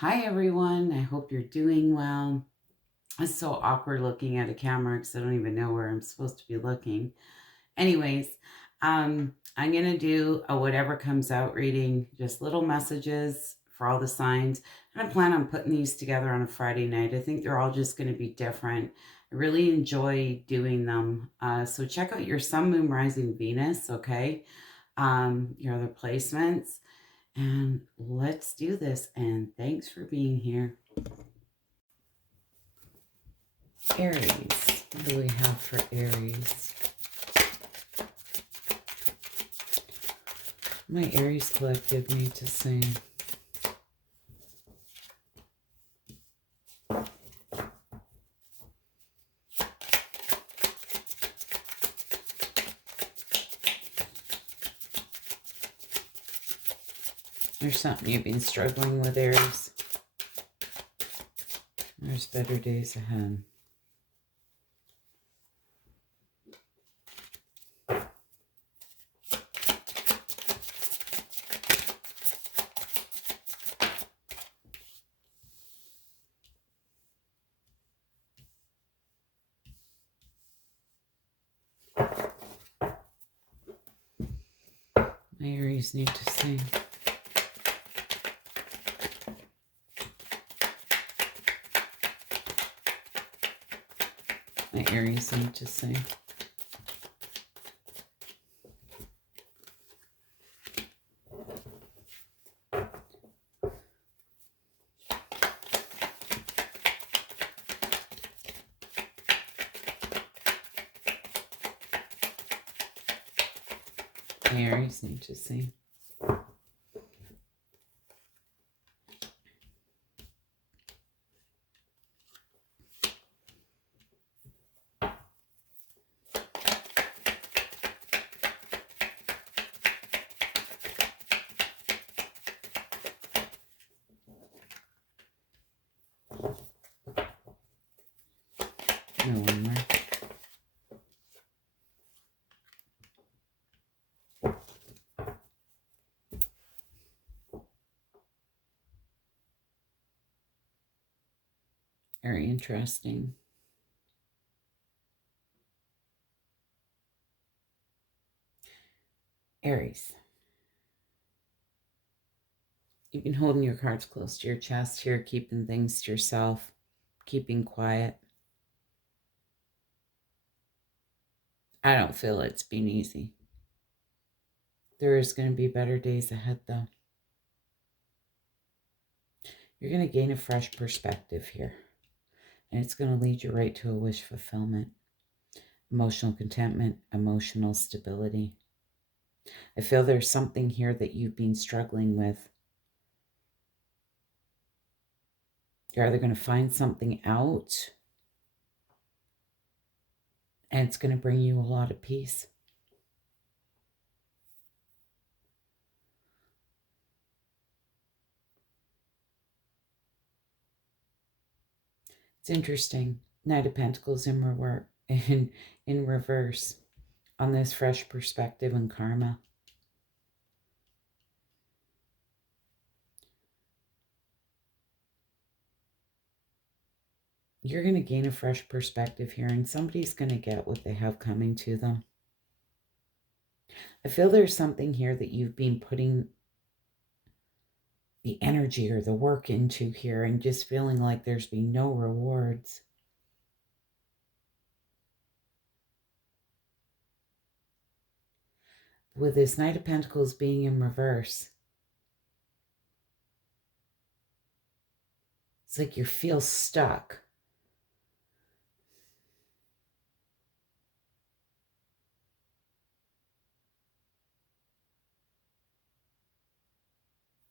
Hi everyone, I hope you're doing well. It's so awkward looking at a camera because I don't even know where I'm supposed to be looking. Anyways, I'm going to do a whatever comes out reading, just little messages for all the signs. And I plan on putting these together on a Friday night. I think they're all just going to be different. I really enjoy doing them. So check out your Sun, Moon, Rising, Venus, okay? Your other placements. And let's do this. And thanks for being here. Aries. What do we have for Aries? My Aries collective need to sing. There's something you've been struggling with, Aries. There's better days ahead. My Aries need to sing. My Aries need to sing. My Aries need to sing. No one more. Very interesting. Aries. You've been holding your cards close to your chest here, keeping things to yourself, keeping quiet. I don't feel it's been easy. There is going to be better days ahead, though. You're going to gain a fresh perspective here, and it's going to lead you right to a wish fulfillment, emotional contentment, emotional stability. I feel there's something here that you've been struggling with. You're either going to find something out, and it's going to bring you a lot of peace. It's interesting. Knight of Pentacles in reverse on this fresh perspective and karma. You're going to gain a fresh perspective here, and somebody's going to get what they have coming to them. I feel there's something here that you've been putting the energy or the work into here and just feeling like there's been no rewards. With this Knight of Pentacles being in reverse, it's like you feel stuck.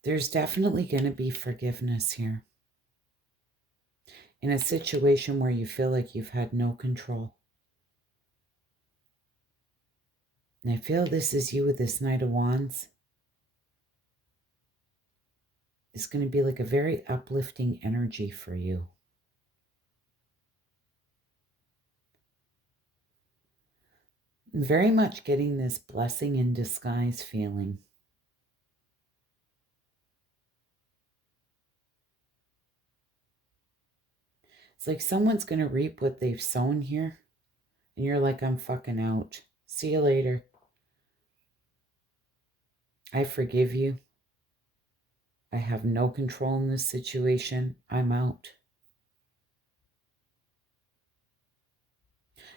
There's definitely going to be forgiveness here. In a situation where you feel like you've had no control. And I feel this is you with this Knight of Wands. It's going to be like a very uplifting energy for you. I'm very much getting this blessing in disguise feeling. It's like someone's going to reap what they've sown here. And you're like, I'm fucking out. See you later. I forgive you. I have no control in this situation. I'm out.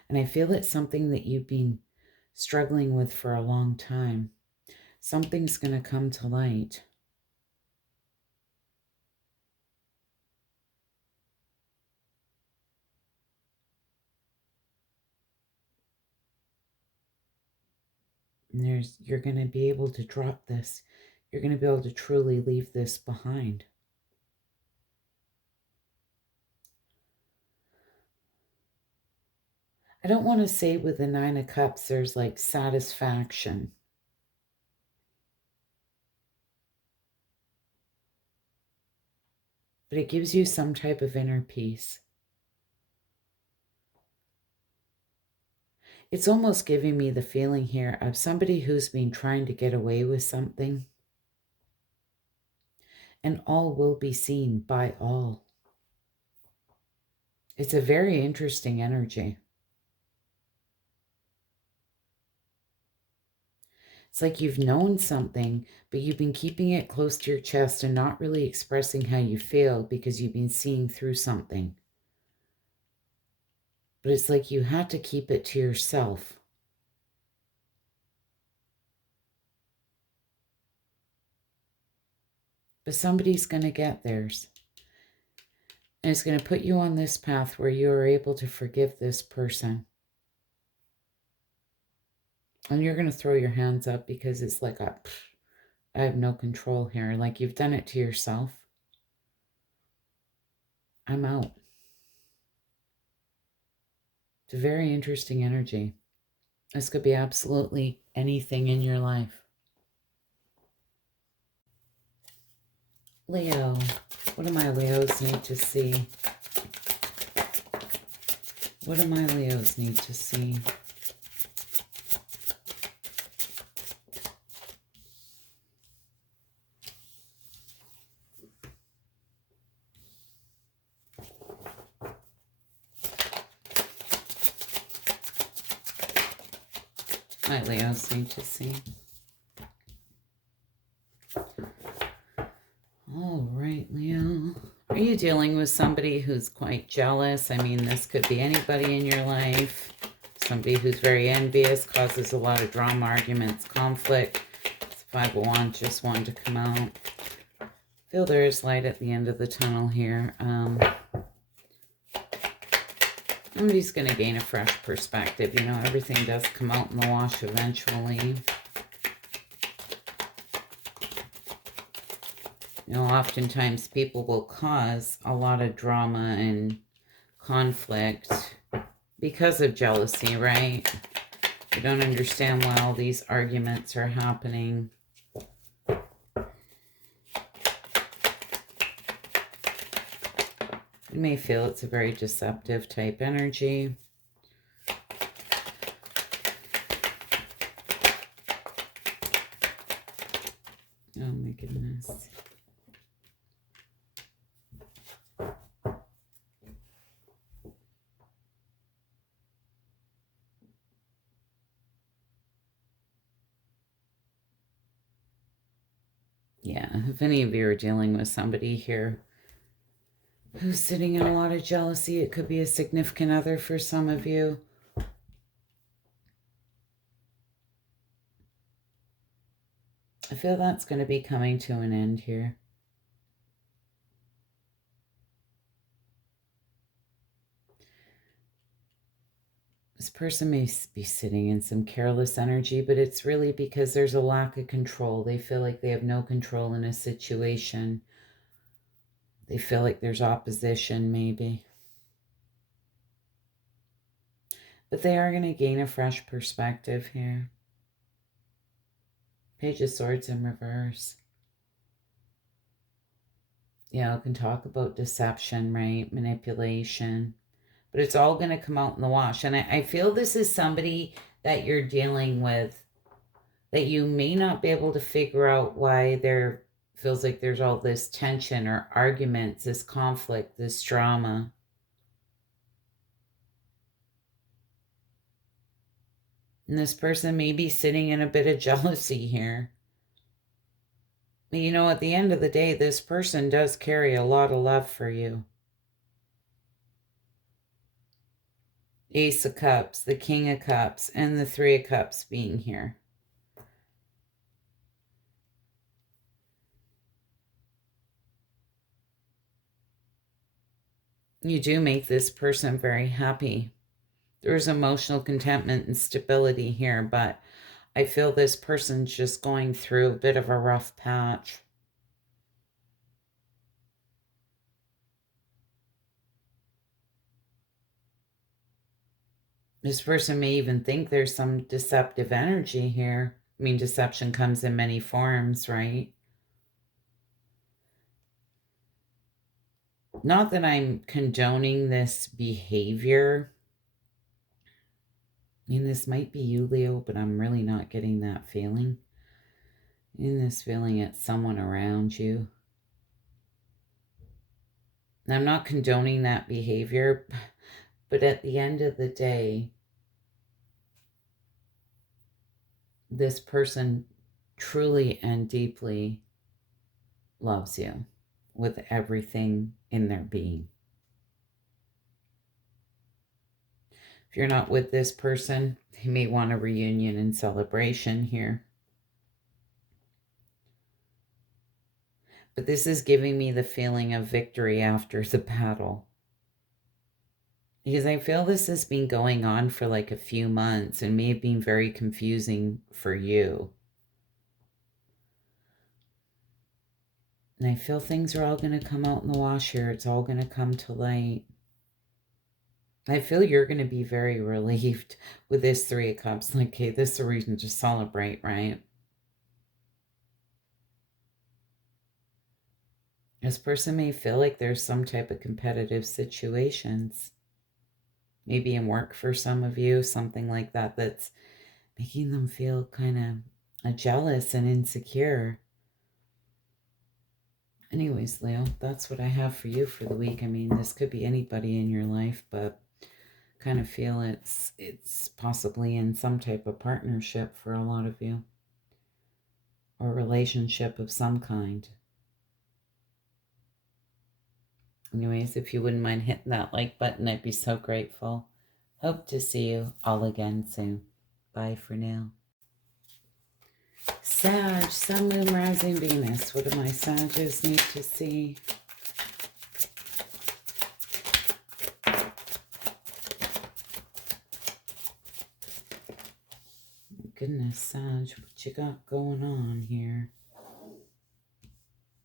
And I feel it's something that you've been struggling with for a long time. Something's going to come to light. And you're going to be able to drop this. You're going to be able to truly leave this behind. I don't want to say with the Nine of Cups there's like satisfaction. But it gives you some type of inner peace. It's almost giving me the feeling here of somebody who's been trying to get away with something. And all will be seen by all. It's a very interesting energy. It's like you've known something, but you've been keeping it close to your chest and not really expressing how you feel because you've been seeing through something. But it's like you had to keep it to yourself. But somebody's going to get theirs. And it's going to put you on this path where you are able to forgive this person. And you're going to throw your hands up because it's like, I have no control here. Like you've done it to yourself. I'm out. It's a very interesting energy. This could be absolutely anything in your life. Leo, what do my Leos need to see? What do my Leos need to see? My Leos need to see. All right, Leo. Are you dealing with somebody who's quite jealous? I mean, this could be anybody in your life. Somebody who's very envious, causes a lot of drama, arguments, conflict. It's 5 of Wands, just wanted to come out. I feel there is light at the end of the tunnel here. Somebody's going to gain a fresh perspective. You know, everything does come out in the wash eventually. You know, oftentimes people will cause a lot of drama and conflict because of jealousy, right? You don't understand why all these arguments are happening. You may feel it's a very deceptive type energy. Oh my goodness. Yeah, if any of you are dealing with somebody here who's sitting in a lot of jealousy, it could be a significant other for some of you. I feel that's going to be coming to an end here. This person may be sitting in some careless energy, but it's really because there's a lack of control. They feel like they have no control in a situation. They feel like there's opposition, maybe. But they are going to gain a fresh perspective here. Page of Swords in reverse. Yeah, I can talk about deception, right? Manipulation. But it's all going to come out in the wash. And I feel this is somebody that you're dealing with that you may not be able to figure out why there feels like there's all this tension or arguments, this conflict, this drama. And this person may be sitting in a bit of jealousy here. But you know, at the end of the day, this person does carry a lot of love for you. Ace of Cups, the King of Cups, and the Three of Cups being here. You do make this person very happy. There's emotional contentment and stability here, but I feel this person's just going through a bit of a rough patch. This person may even think there's some deceptive energy here. I mean, deception comes in many forms, right? Not that I'm condoning this behavior. I mean, this might be you, Leo, but I'm really not getting that feeling. In this feeling, it's someone around you. And I'm not condoning that behavior, but at the end of the day, this person truly and deeply loves you with everything in their being. If you're not with this person, they may want a reunion and celebration here. But this is giving me the feeling of victory after the battle. Because I feel this has been going on for like a few months and may have been very confusing for you. And I feel things are all going to come out in the wash here. It's all going to come to light. I feel you're going to be very relieved with this Three of Cups. Like, hey, this is a reason to celebrate, right? This person may feel like there's some type of competitive situations. Maybe in work for some of you, something like that, that's making them feel kind of jealous and insecure. Anyways, Leo, that's what I have for you for the week. I mean, this could be anybody in your life, but kind of feel it's possibly in some type of partnership for a lot of you, or relationship of some kind. Anyways, if you wouldn't mind hitting that like button, I'd be so grateful. Hope to see you all again soon. Bye for now. Sag, Sun, Moon, Rising, Venus. What do my Sages need to see? Goodness, Sag, what you got going on here?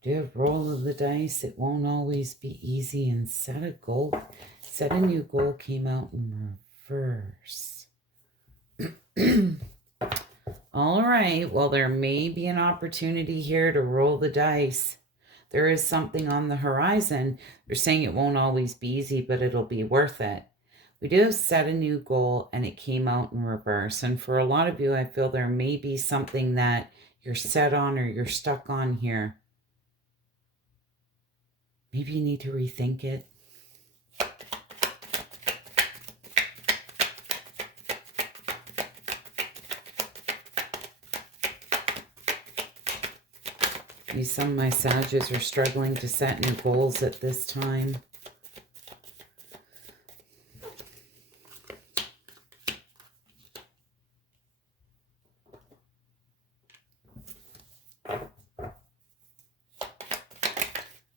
Do a roll of the dice. It won't always be easy. And set a new goal came out in reverse. All right, well, there may be an opportunity here to roll the dice. There is something on the horizon. They're saying it won't always be easy, but it'll be worth it. We do set a new goal, and it came out in reverse. And for a lot of you, I feel there may be something that you're set on or you're stuck on here. Maybe you need to rethink it. Maybe some of my Sages are struggling to set new goals at this time.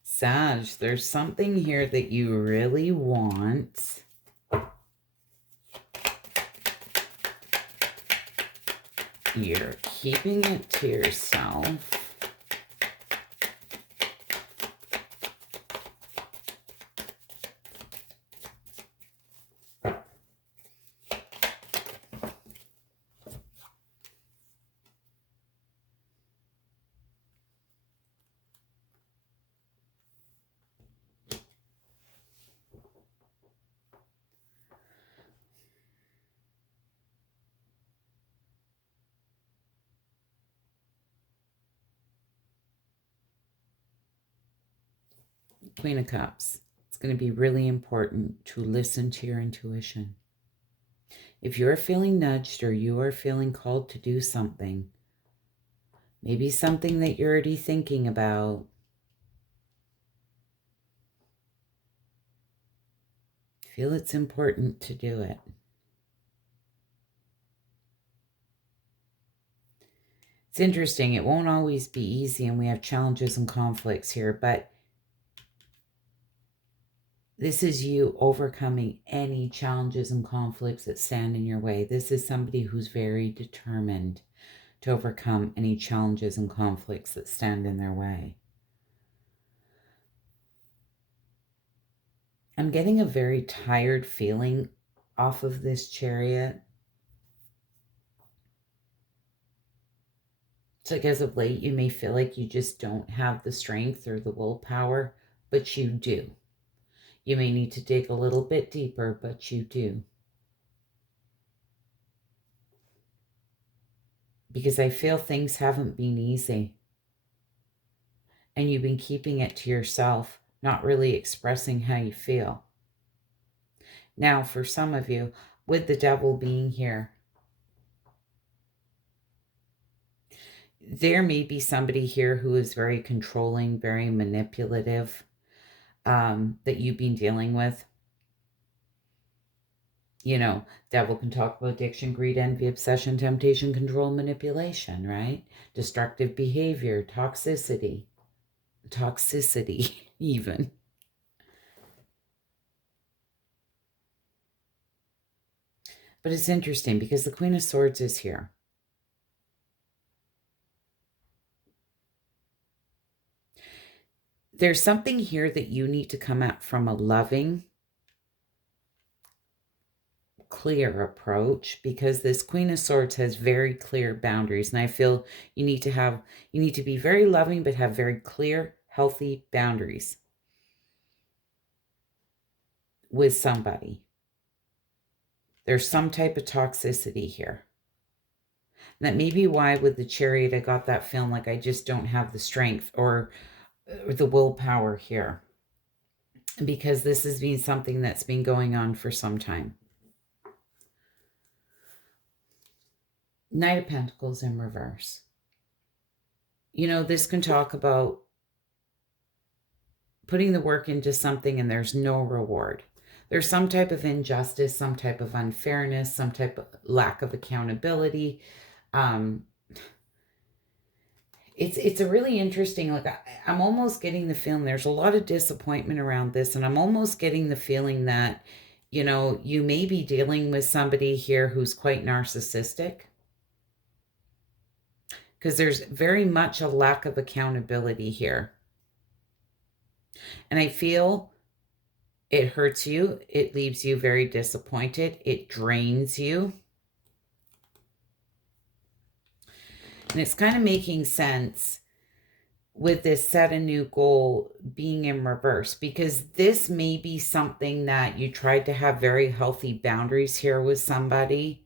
Sag, there's something here that you really want. You're keeping it to yourself. Queen of Cups. It's going to be really important to listen to your intuition. If you're feeling nudged or you are feeling called to do something, maybe something that you're already thinking about, feel it's important to do it. It's interesting. It won't always be easy, and we have challenges and conflicts here, but this is you overcoming any challenges and conflicts that stand in your way. This is somebody who's very determined to overcome any challenges and conflicts that stand in their way. I'm getting a very tired feeling off of this Chariot. It's like as of late, you may feel like you just don't have the strength or the willpower, but you do. You may need to dig a little bit deeper, but you do. Because I feel things haven't been easy. And you've been keeping it to yourself, not really expressing how you feel. Now, for some of you, with the devil being here, there may be somebody here who is very controlling, very manipulative, that you've been dealing with. You know, devil can talk about addiction, greed, envy, obsession, temptation, control, manipulation, right? Destructive behavior, toxicity even. But it's interesting because the Queen of Swords is here. There's something here that you need to come at from a loving, clear approach, because this Queen of Swords has very clear boundaries. And I feel you need to be very loving, but have very clear, healthy boundaries with somebody. There's some type of toxicity here. And that may be why with the Chariot, I got that feeling like I just don't have the strength or the willpower here. Because this has been something that's been going on for some time. Knight of Pentacles in reverse. You know, this can talk about putting the work into something and there's no reward. There's some type of injustice, some type of unfairness, some type of lack of accountability. It's a really interesting, like I'm almost getting the feeling there's a lot of disappointment around this, and I'm almost getting the feeling that, you know, you may be dealing with somebody here who's quite narcissistic, because there's very much a lack of accountability here. And I feel it hurts you. It leaves you very disappointed. It drains you. And it's kind of making sense with this set a new goal being in reverse, because this may be something that you tried to have very healthy boundaries here with somebody,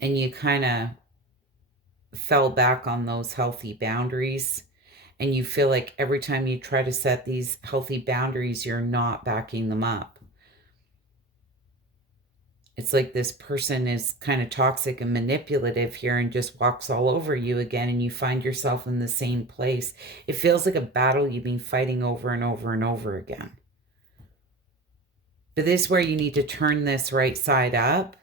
and you kind of fell back on those healthy boundaries, and you feel like every time you try to set these healthy boundaries, you're not backing them up. It's like this person is kind of toxic and manipulative here and just walks all over you again, and you find yourself in the same place. It feels like a battle you've been fighting over and over and over again. But this is where you need to turn this right side up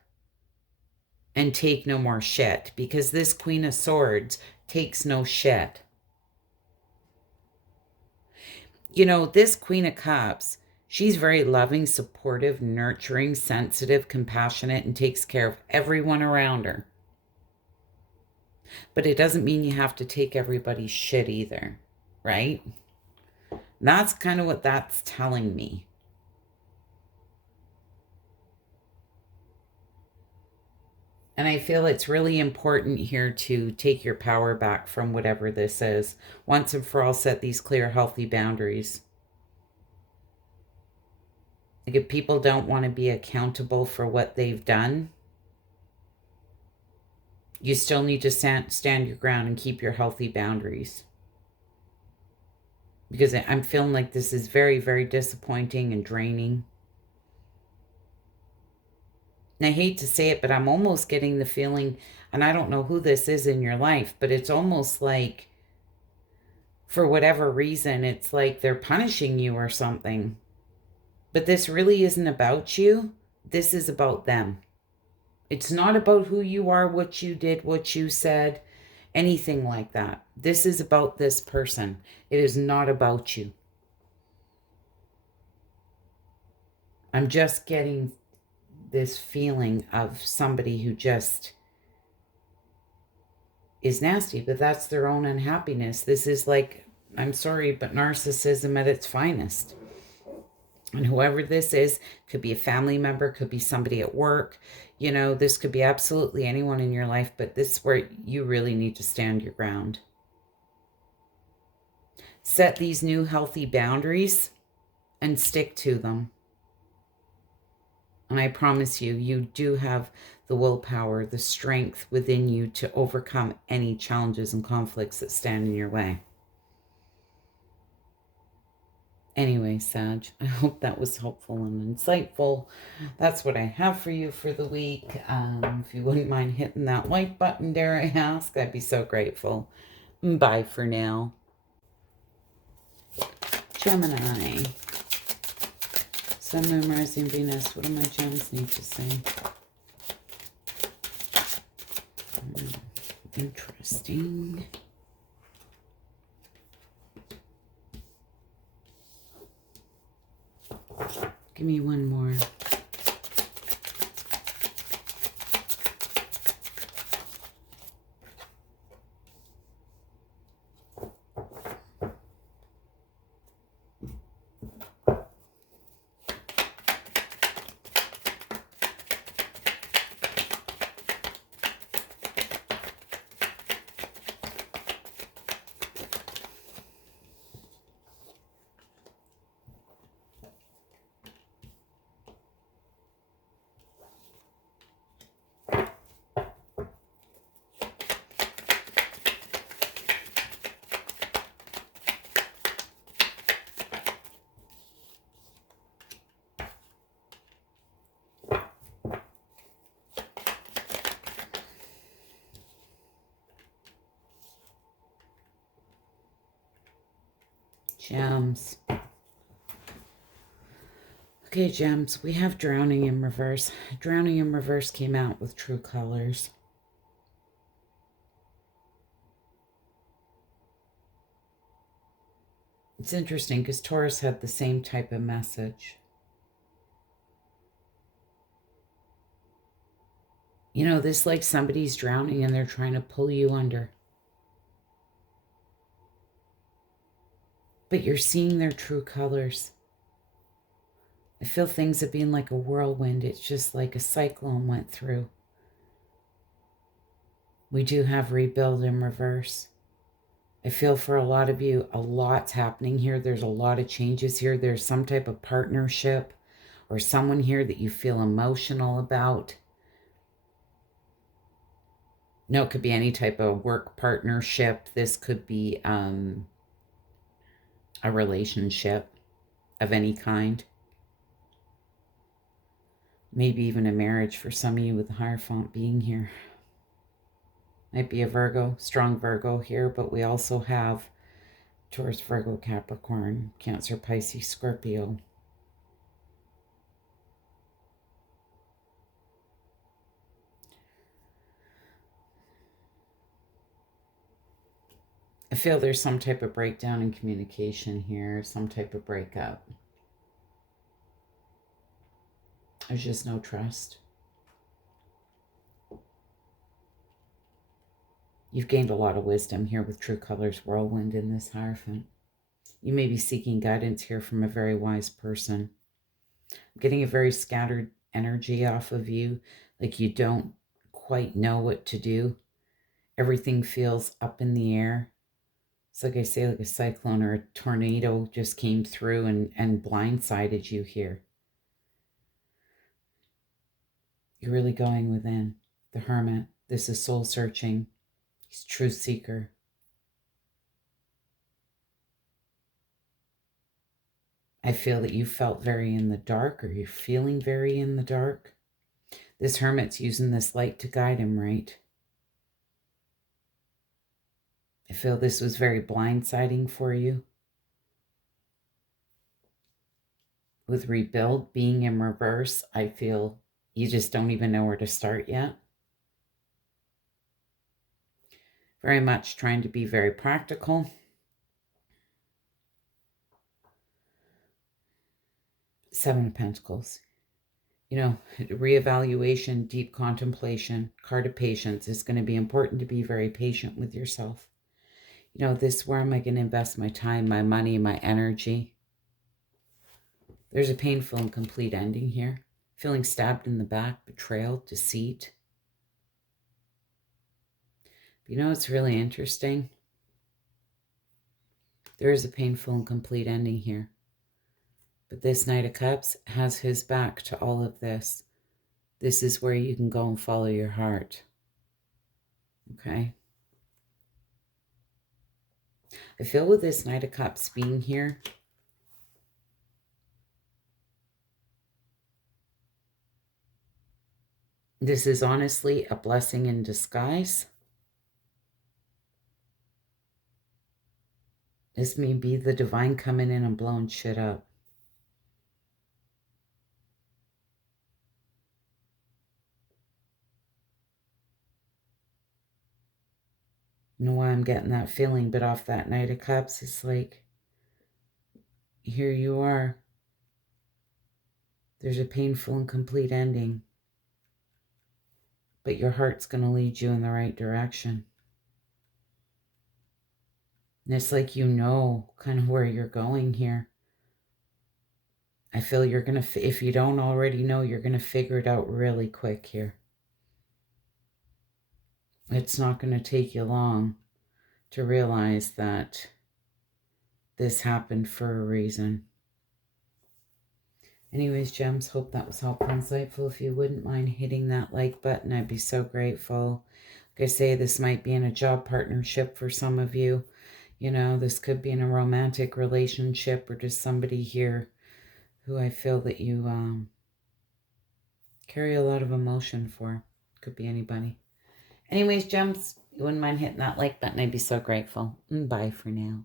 and take no more shit, because this Queen of Swords takes no shit. You know, this Queen of Cups, she's very loving, supportive, nurturing, sensitive, compassionate, and takes care of everyone around her. But it doesn't mean you have to take everybody's shit either, right? And that's kind of what that's telling me. And I feel it's really important here to take your power back from whatever this is. Once and for all, set these clear, healthy boundaries. Like, if people don't want to be accountable for what they've done, you still need to stand your ground and keep your healthy boundaries. Because I'm feeling like this is very, very disappointing and draining. And I hate to say it, but I'm almost getting the feeling, and I don't know who this is in your life, but it's almost like, for whatever reason, it's like they're punishing you or something. But this really isn't about you. This is about them. It's not about who you are, what you did, what you said, anything like that. This is about this person. It is not about you. I'm just getting this feeling of somebody who just is nasty, but that's their own unhappiness. This is like, I'm sorry, but narcissism at its finest. And whoever this is, could be a family member, could be somebody at work, you know, this could be absolutely anyone in your life, but this is where you really need to stand your ground. Set these new healthy boundaries and stick to them. And I promise you, you do have the willpower, the strength within you to overcome any challenges and conflicts that stand in your way. Anyway, Sag, I hope that was helpful and insightful. That's what I have for you for the week. If you wouldn't mind hitting that like button, dare I ask, I'd be so grateful. Bye for now. Gemini. Sun, Moon, Rising, Venus. What do my gems need to say? Interesting. Give me one more. Gems. Okay, gems, we have Drowning in Reverse. Drowning in Reverse came out with True Colors. It's interesting because Taurus had the same type of message. You know, this like somebody's drowning and they're trying to pull you under. But you're seeing their true colors. I feel things have been like a whirlwind. It's just like a cyclone went through. We do have Rebuild in Reverse. I feel for a lot of you, a lot's happening here. There's a lot of changes here. There's some type of partnership or someone here that you feel emotional about. No, it could be any type of work partnership. This could be a relationship of any kind. Maybe even a marriage for some of you with the Hierophant being here. Might be a Virgo, strong Virgo here, but we also have Taurus, Virgo, Capricorn, Cancer, Pisces, Scorpio. I feel there's some type of breakdown in communication here, some type of breakup. There's just no trust. You've gained a lot of wisdom here with True Colors Whirlwind in this Hierophant. You may be seeking guidance here from a very wise person. I'm getting a very scattered energy off of you, like you don't quite know what to do. Everything feels up in the air. It's like I say, like a cyclone or a tornado just came through and blindsided you here. You're really going within. The Hermit. This is soul searching. He's truth seeker. I feel that you felt very in the dark, or you're feeling very in the dark. This hermit's using this light to guide him, right? I feel this was very blindsiding for you. With rebuild being in reverse, I feel you just don't even know where to start yet. Very much trying to be very practical. Seven of Pentacles. You know, reevaluation, deep contemplation, card of patience is going to be important to be very patient with yourself. You know, where am I going to invest my time, my money, my energy? There's a painful and complete ending here. Feeling stabbed in the back, betrayal, deceit. You know, it's really interesting. There is a painful and complete ending here. But this Knight of Cups has his back to all of this. This is where you can go and follow your heart. Okay? I feel with this Knight of Cups being here, this is honestly a blessing in disguise. This may be the divine coming in and blowing shit up. I don't know why I'm getting that feeling, but off that Knight of Cups, it's like, here you are. There's a painful and complete ending. But your heart's going to lead you in the right direction. And it's like you know kind of where you're going here. I feel you're going to, if you don't already know, you're going to figure it out really quick here. It's not going to take you long to realize that this happened for a reason. Anyways, gems, hope that was helpful and insightful. If you wouldn't mind hitting that like button, I'd be so grateful. Like I say, this might be in a job partnership for some of you. You know, this could be in a romantic relationship or just somebody here who I feel that you carry a lot of emotion for. Could be anybody. Anyways, gems, you wouldn't mind hitting that like button, I'd be so grateful. Bye for now.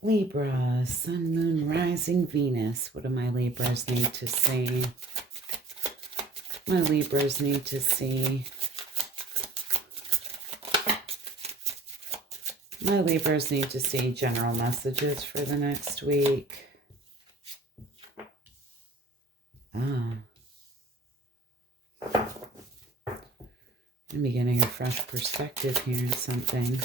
Libra, Sun, Moon, Rising, Venus. What do my Libras need to see? My Libras need to see. My Libras need to see general messages for the next week. I'm getting a fresh perspective here in something.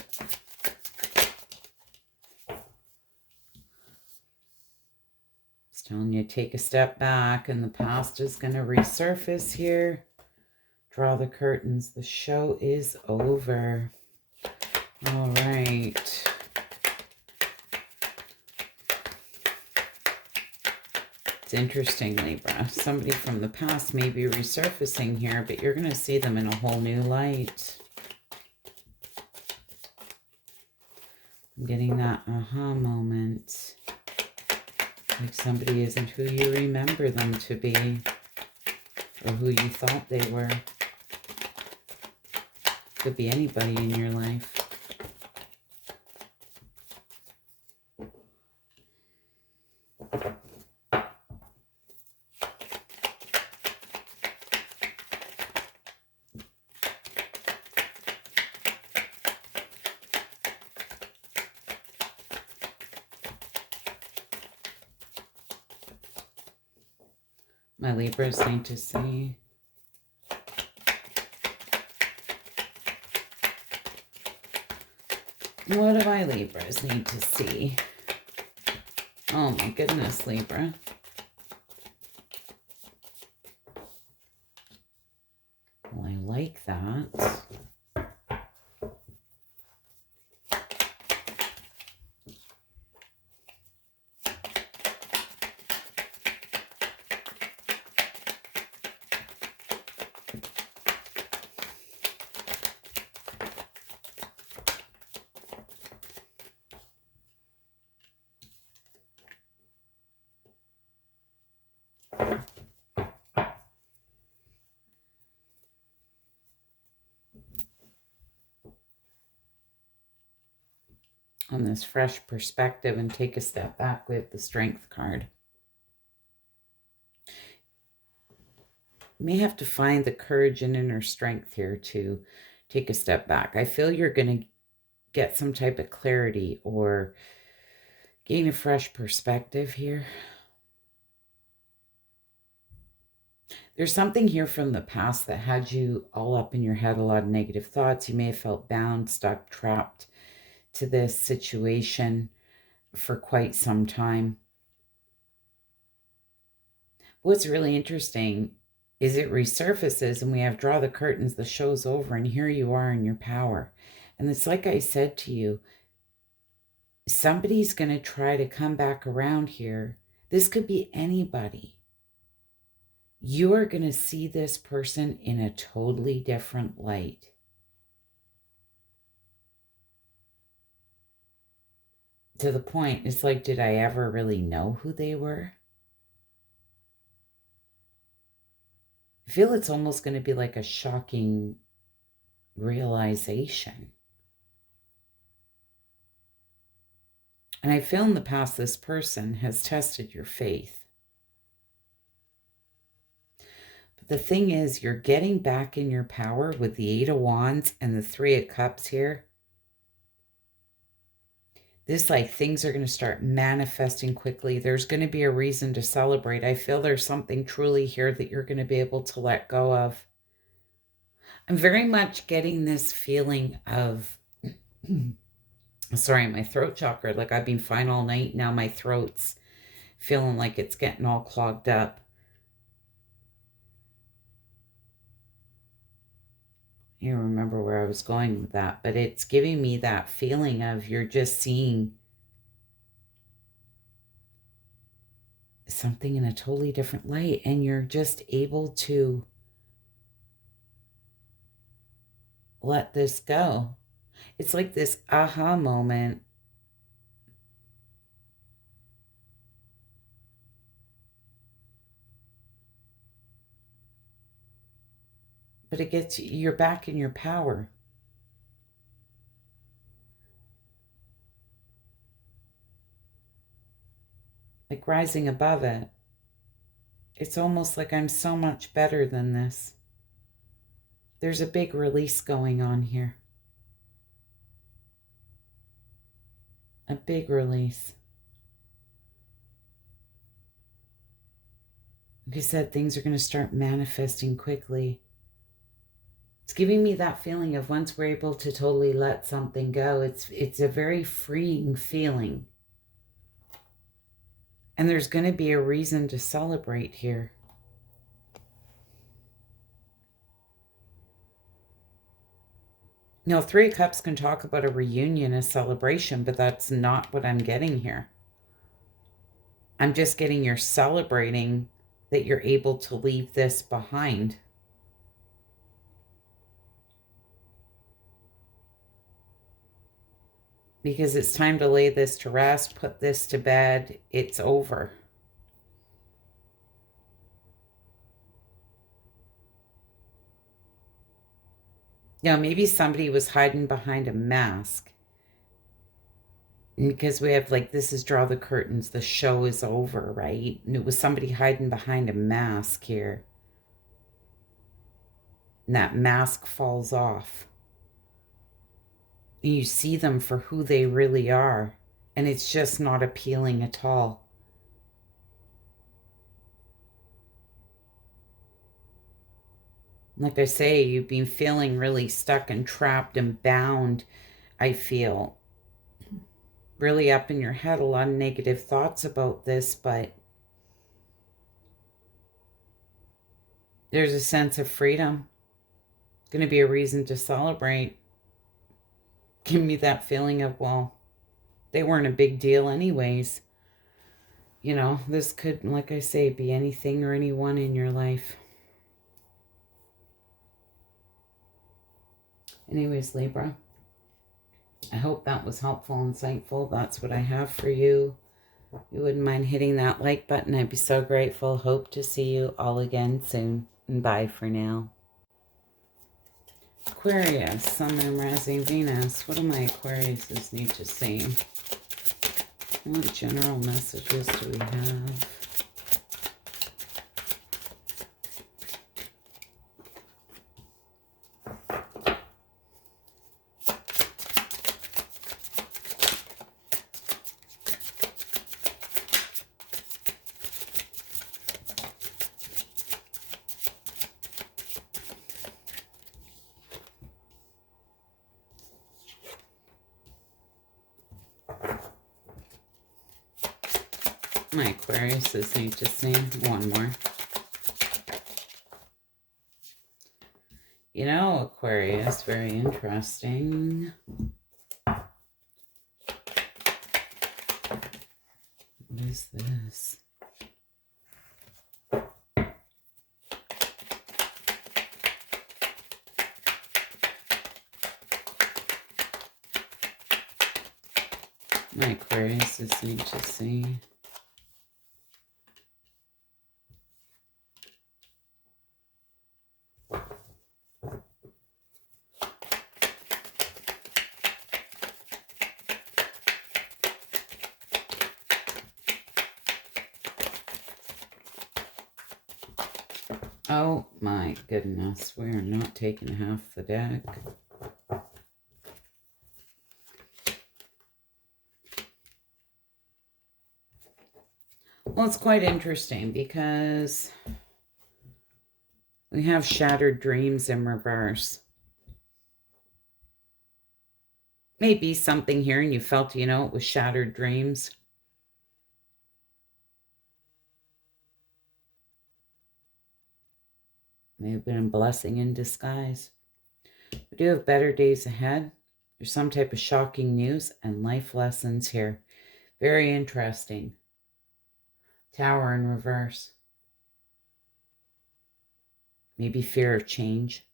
It's telling you take a step back and the past is going to resurface here. Draw the curtains. The show is over. All right. It's interesting, Libra. Somebody from the past may be resurfacing here, but you're going to see them in a whole new light. I'm getting that aha moment. Like somebody isn't who you remember them to be, or who you thought they were. Could be anybody in your life. My Libras need to see. What do my Libras need to see? Oh my goodness, Libra. Well, I like that. on this fresh perspective and take a step back with the Strength card. You may have to find the courage and inner strength here to take a step back. I feel you're going to get some type of clarity or gain a fresh perspective here. There's something here from the past that had you all up in your head, a lot of negative thoughts. You may have felt bound, stuck, trapped to this situation for quite some time. What's really interesting is it resurfaces and we have draw the curtains, the show's over, and here you are in your power. And it's like I said to you, somebody's going to try to come back around here. This could be anybody. You are going to see this person in a totally different light. To the point, it's like, did I ever really know who they were? I feel it's almost going to be like a shocking realization. And I feel in the past this person has tested your faith. But the thing is, you're getting back in your power with the 8 of Wands and the 3 of Cups here. This, like, things are going to start manifesting quickly. There's going to be a reason to celebrate. I feel there's something truly here that you're going to be able to let go of. I'm very much getting this feeling of, sorry, my throat chakra. Like, I've been fine all night. Now my throat's feeling like it's getting all clogged up. I don't remember where I was going with that, but it's giving me that feeling of you're just seeing something in a totally different light and you're just able to let this go. It's like this aha moment. But it gets, you're back in your power. Like rising above it. It's almost like I'm so much better than this. There's a big release going on here. A big release. Like I said, things are going to start manifesting quickly. It's giving me that feeling of once we're able to totally let something go, it's a very freeing feeling. And there's going to be a reason to celebrate here. Now, 3 of Cups can talk about a reunion, a celebration, but that's not what I'm getting here. I'm just getting you're celebrating that you're able to leave this behind. Because it's time to lay this to rest, put this to bed. It's over. Now, maybe somebody was hiding behind a mask. Because we have, like, this is draw the curtains. The show is over, right? And it was somebody hiding behind a mask here. And that mask falls off. And you see them for who they really are. And it's just not appealing at all. Like I say, you've been feeling really stuck and trapped and bound, I feel. Really up in your head, a lot of negative thoughts about this, but there's a sense of freedom. It's going to be a reason to celebrate. Give me that feeling of, well, they weren't a big deal anyways. You know, this could, like I say, be anything or anyone in your life. Anyways, Libra, I hope that was helpful, insightful. That's what I have for you. If you wouldn't mind hitting that like button, I'd be so grateful. Hope to see you all again soon. And bye for now. Aquarius, Sun, Moon, Rising, Venus. What do my Aquariuses need to say? What general messages do we have? My Aquariuses need to say one more. You know, Aquarius, very interesting. What is this? My Aquariuses need to see. Oh my goodness, we are not taking half the deck. Well, it's quite interesting because we have shattered dreams in reverse. Maybe something here and you felt, you know, it was shattered dreams. May have been a blessing in disguise. We do have better days ahead. There's some type of shocking news and life lessons here. Very interesting. Tower in reverse. Maybe fear of change.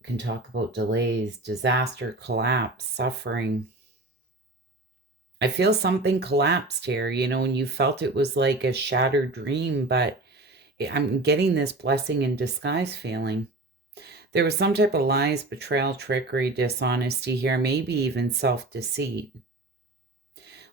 We can talk about delays, disaster, collapse, suffering. I feel something collapsed here, you know, and you felt it was like a shattered dream, but I'm getting this blessing in disguise feeling. There was some type of lies, betrayal, trickery, dishonesty here, maybe even self-deceit.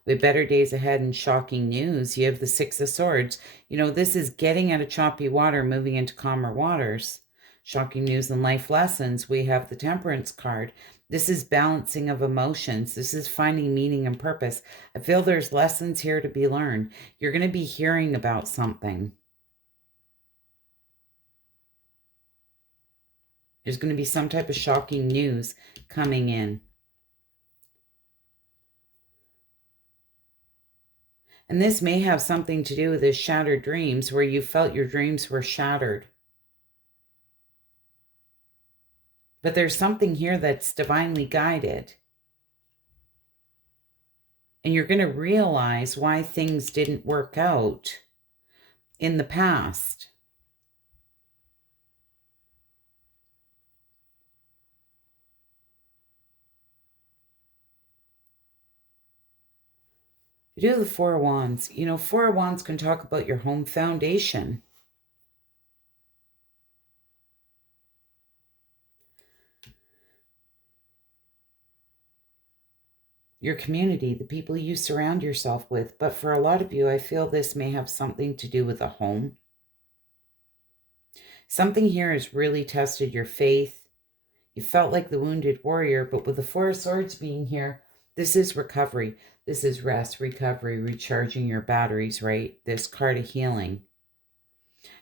With better days ahead and shocking news, you have the Six of Swords. You know, this is getting out of choppy water, moving into calmer waters. Shocking news and life lessons. We have the Temperance card. This is balancing of emotions. This is finding meaning and purpose. I feel there's lessons here to be learned. You're going to be hearing about something. There's going to be some type of shocking news coming in. And this may have something to do with the shattered dreams where you felt your dreams were shattered. But there's something here that's divinely guided. And you're going to realize why things didn't work out in the past. You do the Four of Wands. You know, Four of Wands can talk about your home foundation. Your community, the people you surround yourself with. But for a lot of you, I feel this may have something to do with a home. Something here has really tested your faith. You felt like the wounded warrior, but with the Four of Swords being here, this is recovery. This is rest, recovery, recharging your batteries, right? This card of healing.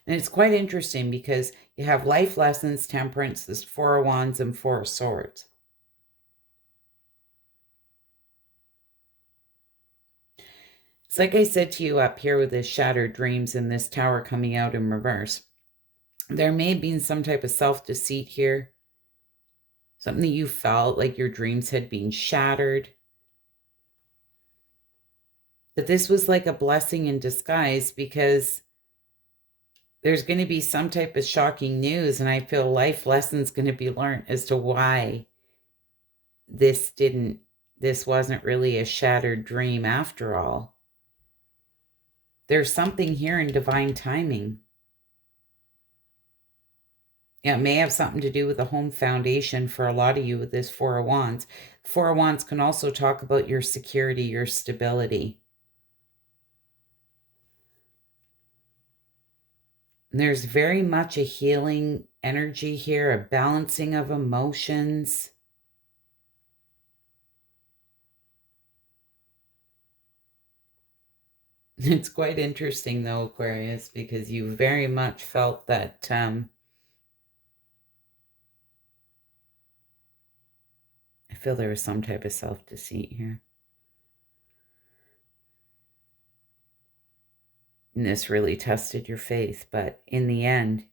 And it's quite interesting because you have life lessons, temperance, this Four of Wands, and Four of Swords. It's like I said to you up here with this shattered dreams and this tower coming out in reverse. There may have been some type of self-deceit here. Something that you felt like your dreams had been shattered. But this was like a blessing in disguise because there's going to be some type of shocking news, and I feel life lessons going to be learned as to why this wasn't really a shattered dream after all. There's something here in divine timing. Yeah, it may have something to do with the home foundation for a lot of you with this Four of Wands. Four of Wands can also talk about your security, your stability. There's very much a healing energy here, a balancing of emotions. It's quite interesting, though, Aquarius, because you very much felt that I feel there was some type of self-deceit here. And this really tested your faith, but in the end,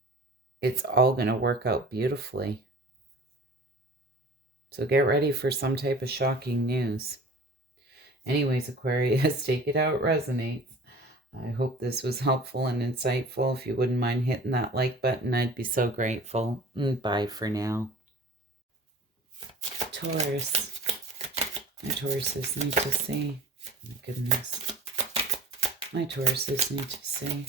it's all going to work out beautifully. So get ready for some type of shocking news. Anyways, Aquarius, take it how it resonates. I hope this was helpful and insightful. If you wouldn't mind hitting that like button, I'd be so grateful. Bye for now. Taurus. My Tauruses need to see. Oh my goodness. My Tauruses need to see.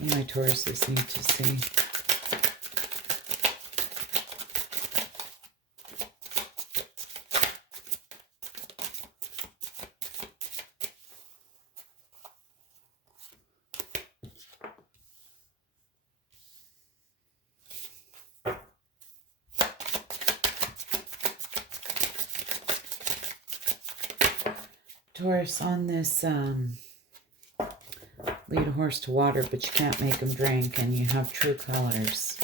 My Tauruses need to see. Taurus, on this lead a horse to water, but you can't make him drink, and you have true colors.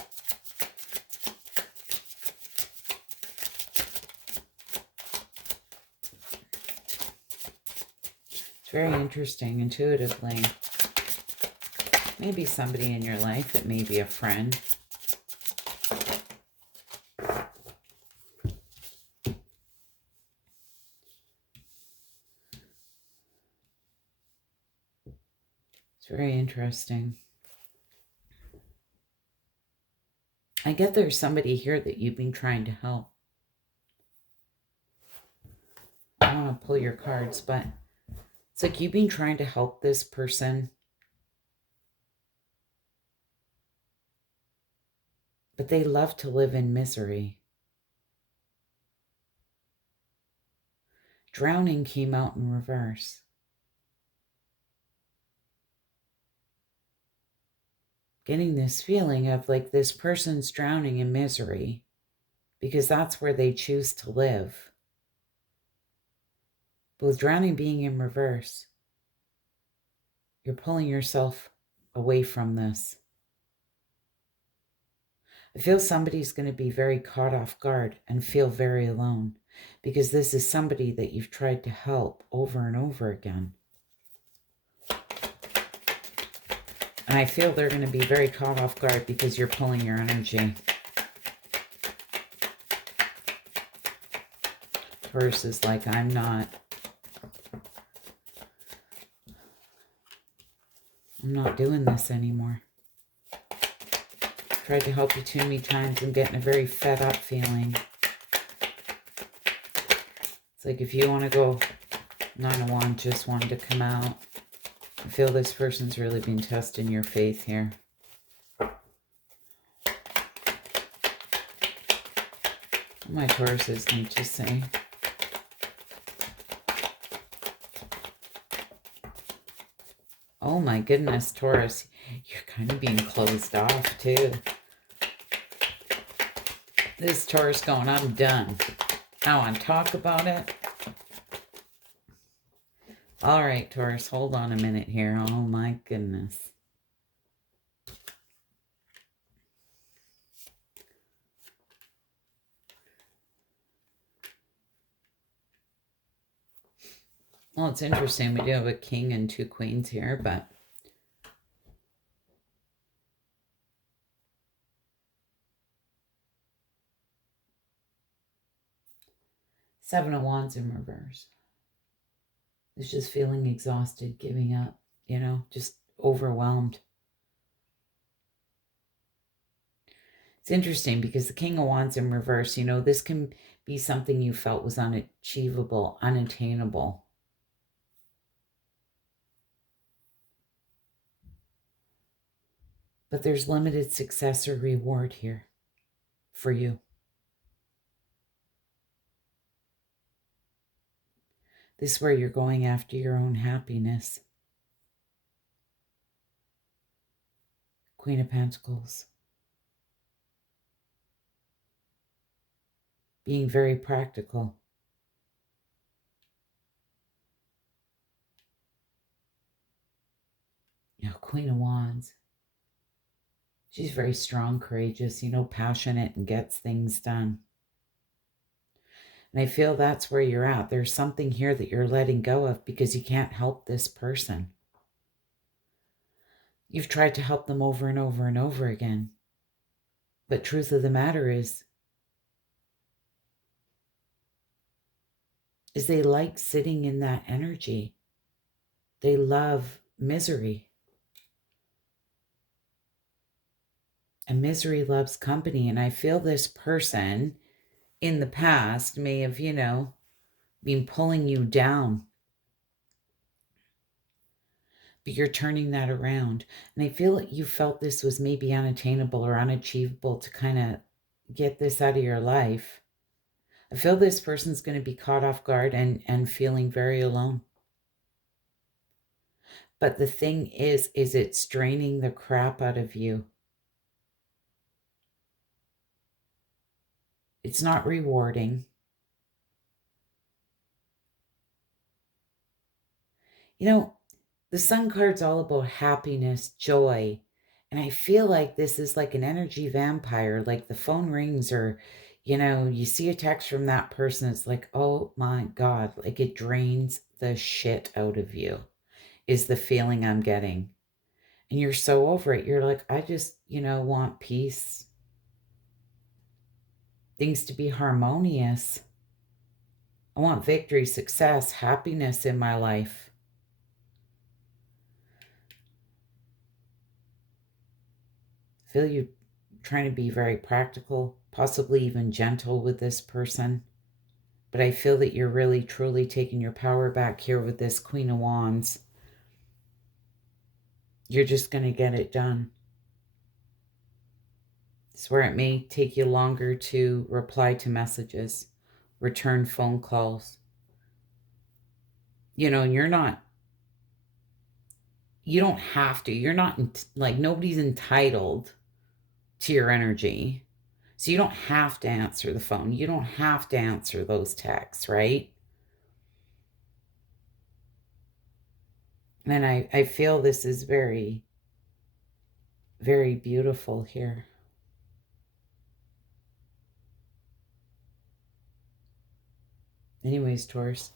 It's very interesting, intuitively. Maybe somebody in your life, it may be a friend. Very interesting. I get there's somebody here that you've been trying to help. I don't want to pull your cards, but it's like you've been trying to help this person, but they love to live in misery. Drowning came out in reverse. Getting this feeling of like this person's drowning in misery because that's where they choose to live. But with drowning being in reverse, you're pulling yourself away from this. I feel somebody's going to be very caught off guard and feel very alone because this is somebody that you've tried to help over and over again. And I feel they're going to be very caught off guard because you're pulling your energy. Taurus is like, I'm not doing this anymore. Tried to help you too many times. I'm getting a very fed up feeling. It's like if you want to go, Nine of Wands just wanted to come out. I feel this person's really been testing your faith here. My Tauruses need to say. Oh my goodness, Taurus, you're kind of being closed off too. This Taurus going, I'm done. I want to talk about it. All right, Taurus, hold on a minute here. Oh my goodness. Well, it's interesting. We do have a king and two queens here, but Seven of Wands in reverse. It's just feeling exhausted, giving up, you know, just overwhelmed. It's interesting because the King of Wands in reverse, you know, this can be something you felt was unachievable, unattainable. But there's limited success or reward here for you. This is where you're going after your own happiness. Queen of Pentacles. Being very practical. Queen of Wands. She's very strong, courageous, passionate, and gets things done. And I feel that's where you're at. There's something here that you're letting go of because you can't help this person. You've tried to help them over and over and over again. But truth of the matter is they like sitting in that energy. They love misery. And misery loves company. And I feel this person in the past may have, been pulling you down. But you're turning that around. And I feel that you felt this was maybe unattainable or unachievable to kind of get this out of your life. I feel this person's going to be caught off guard and feeling very alone. But the thing is it's draining the crap out of you. It's not rewarding. The Sun card's all about happiness, joy. And I feel like this is like an energy vampire. Like the phone rings or, you see a text from that person. It's like, oh my God, like it drains the shit out of you is the feeling I'm getting. And you're so over it. You're like, I just, want peace. Things to be harmonious. I want victory, success, happiness in my life. I feel you trying to be very practical, possibly even gentle with this person. But I feel that you're really, truly taking your power back here with this Queen of Wands. You're just going to get it done. It's where it may take you longer to reply to messages, return phone calls. You don't have to. You're not, nobody's entitled to your energy. So you don't have to answer the phone. You don't have to answer those texts, right? And I feel this is very, very beautiful here. Anyways, Taurus,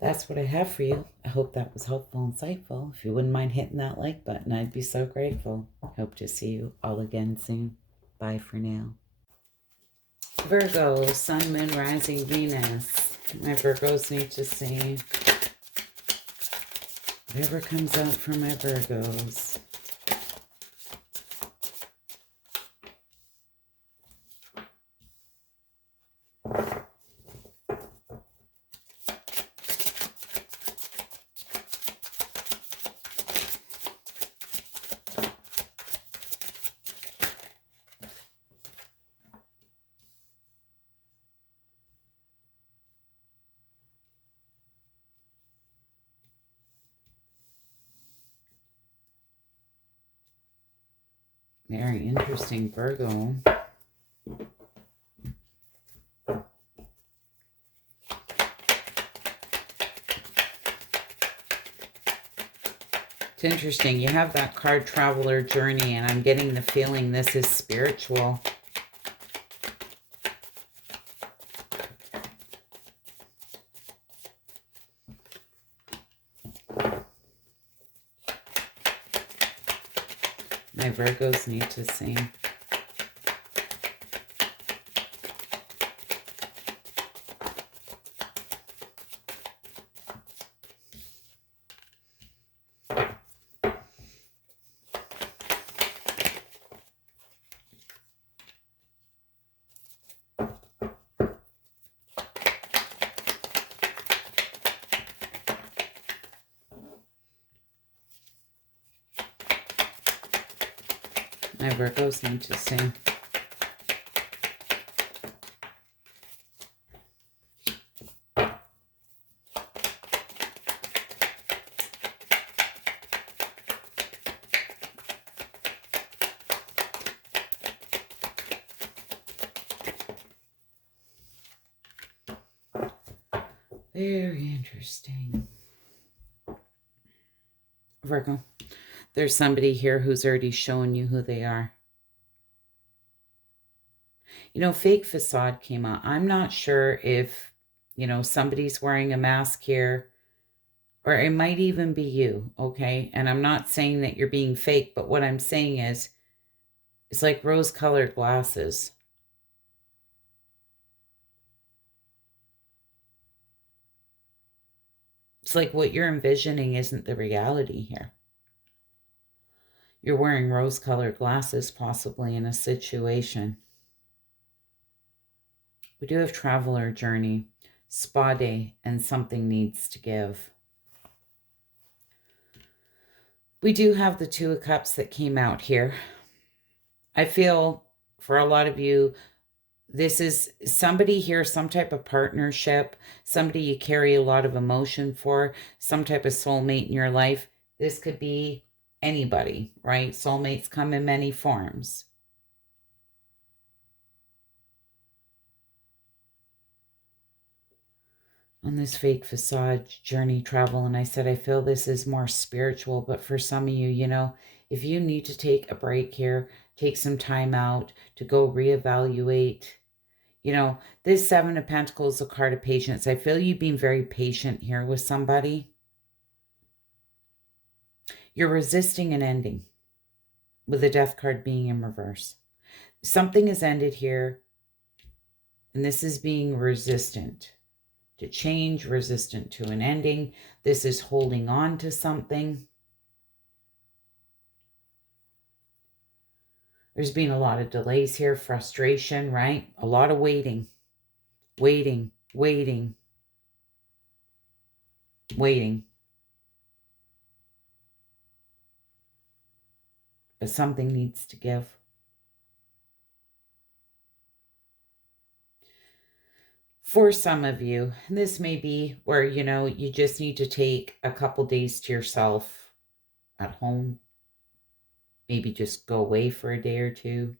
that's what I have for you. I hope that was helpful and insightful. If you wouldn't mind hitting that like button, I'd be so grateful. Hope to see you all again soon. Bye for now. Virgo, Sun, Moon, Rising, Venus. My Virgos need to see whatever comes out for my Virgos. Very interesting, Virgo. It's interesting. You have that card Traveler Journey, and I'm getting the feeling this is spiritual. My Virgos need to see. My Virgos need to sing. Very interesting. Virgo, there's somebody here who's already shown you who they are. You know, fake facade came out. I'm not sure if, you know, somebody's wearing a mask here, or it might even be you, okay? And I'm not saying that you're being fake, but what I'm saying is, it's like rose-colored glasses. It's like what you're envisioning isn't the reality here. You're wearing rose-colored glasses possibly in a situation. We do have traveler journey, spa day, and something needs to give. We do have the Two of Cups that came out here. I feel for a lot of you, this is somebody here, some type of partnership, somebody you carry a lot of emotion for, some type of soulmate in your life. This could be anybody, right? Soulmates come in many forms. On this fake facade journey travel, and I said, I feel this is more spiritual, but for some of you, you know, if you need to take a break here, take some time out to go reevaluate. You know, this Seven of Pentacles is a card of patience. I feel you being very patient here with somebody. You're resisting an ending with the Death card being in reverse. Something has ended here, and this is being resistant to change, resistant to an ending. This is holding on to something. There's been a lot of delays here, frustration, right? A lot of waiting, waiting, waiting, waiting. But something needs to give. For some of you, this may be where, you know, you just need to take a couple days to yourself at home. Maybe just go away for a day or two.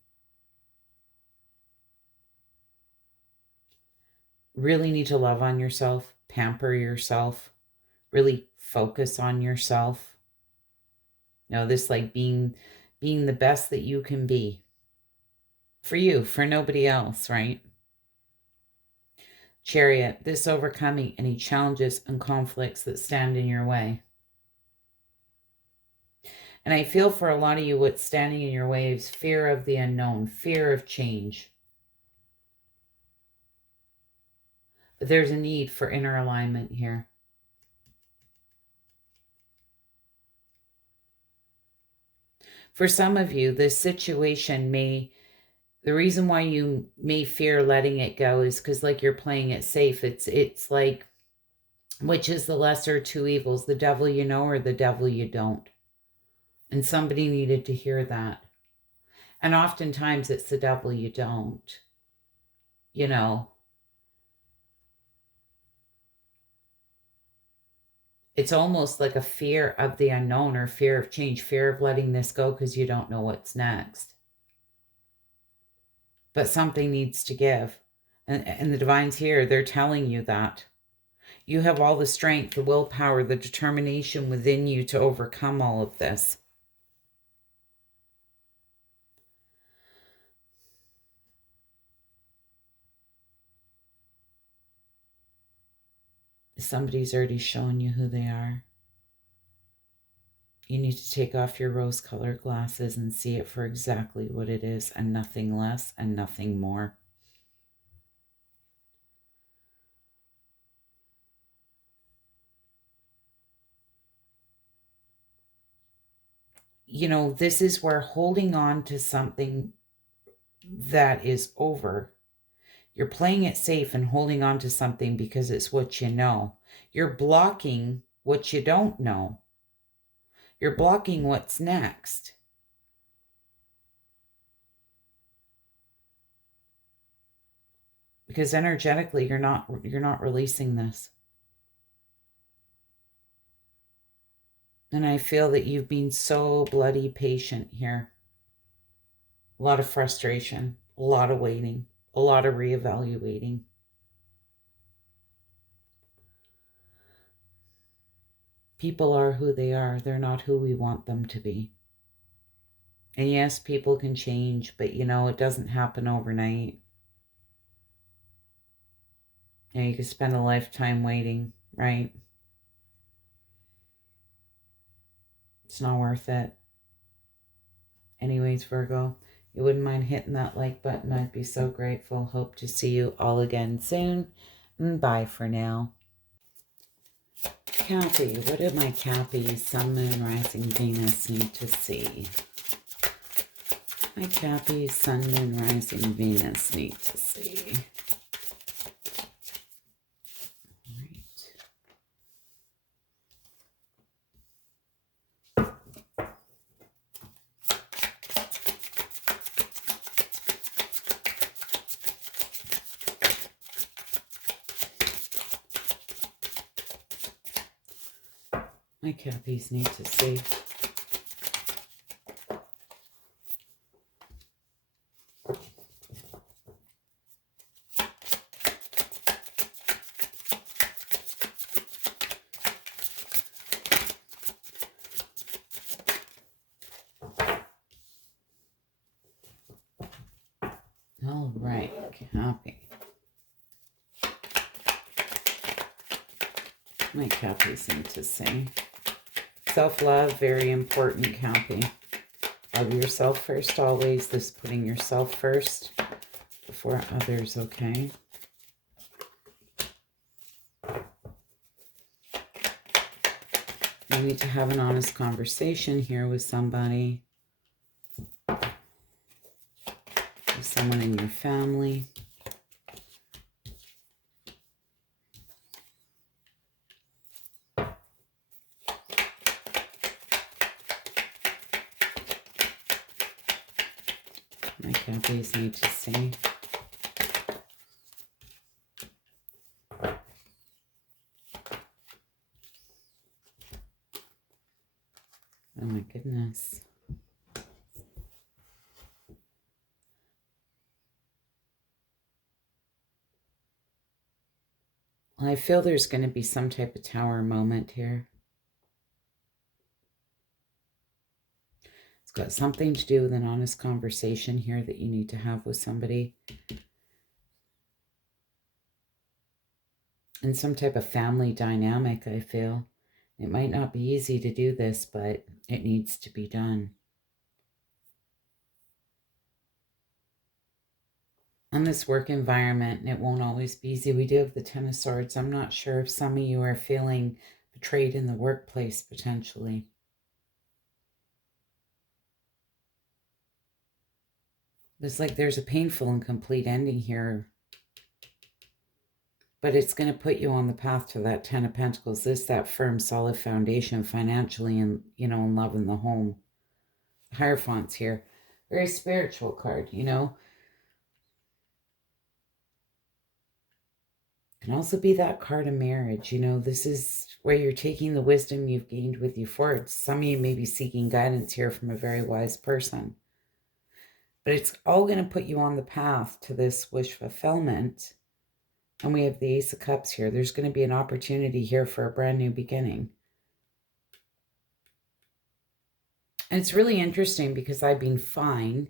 Really need to love on yourself, pamper yourself, really focus on yourself. You know, this like being the best that you can be. For you, for nobody else, right? Chariot, this overcoming any challenges and conflicts that stand in your way. And I feel for a lot of you, what's standing in your way is fear of the unknown, fear of change. But there's a need for inner alignment here. For some of you, this situation the reason why you may fear letting it go is because like you're playing it safe. It's like, which is the lesser two evils, the devil you know or the devil you don't? And somebody needed to hear that. And oftentimes it's the devil you don't, you know. It's almost like a fear of the unknown or fear of change, fear of letting this go because you don't know what's next. But something needs to give. And the divine's here, they're telling you that. You have all the strength, the willpower, the determination within you to overcome all of this. Somebody's already shown you who they are. You need to take off your rose-colored glasses and see it for exactly what it is, and nothing less and nothing more. You know, this is where holding on to something that is over, you're playing it safe and holding on to something because it's what you know. You're blocking what you don't know. You're blocking what's next. because energetically you're not releasing this. And I feel that you've been so bloody patient here. A lot of frustration, a lot of waiting, a lot of reevaluating. People are who they are. They're not who we want them to be. And yes, people can change, but it doesn't happen overnight. You could spend a lifetime waiting, right? It's not worth it. Anyways, Virgo, you wouldn't mind hitting that like button. I'd be so grateful. Hope to see you all again soon. Bye for now. Cappy, what did my Cappy, Sun, Moon, Rising, Venus need to see? My Cappy, Sun, Moon, Rising, Venus need to see. My Cappies need to see. All right, Cappy. My Cappies need to see. Self-love, very important, Cappy. Love yourself first always. This putting yourself first before others, okay? You need to have an honest conversation here with somebody. With someone in your family. My Cappies need to see. Oh my goodness. Well, I feel there's going to be some type of tower moment here. It's got something to do with an honest conversation here that you need to have with somebody. And some type of family dynamic, I feel. It might not be easy to do this, but it needs to be done. On this work environment, and it won't always be easy. We do have the Ten of Swords. I'm not sure if some of you are feeling betrayed in the workplace, potentially. It's like there's a painful and complete ending here. But it's going to put you on the path to that Ten of Pentacles. That firm, solid foundation financially and, in love in the home. Hierophant's here. Very spiritual card, Can also be that card of marriage. This is where you're taking the wisdom you've gained with you forward. Some of you may be seeking guidance here from a very wise person. But it's all going to put you on the path to this wish fulfillment. And we have the Ace of Cups here. There's going to be an opportunity here for a brand new beginning. And it's really interesting because I've been fine.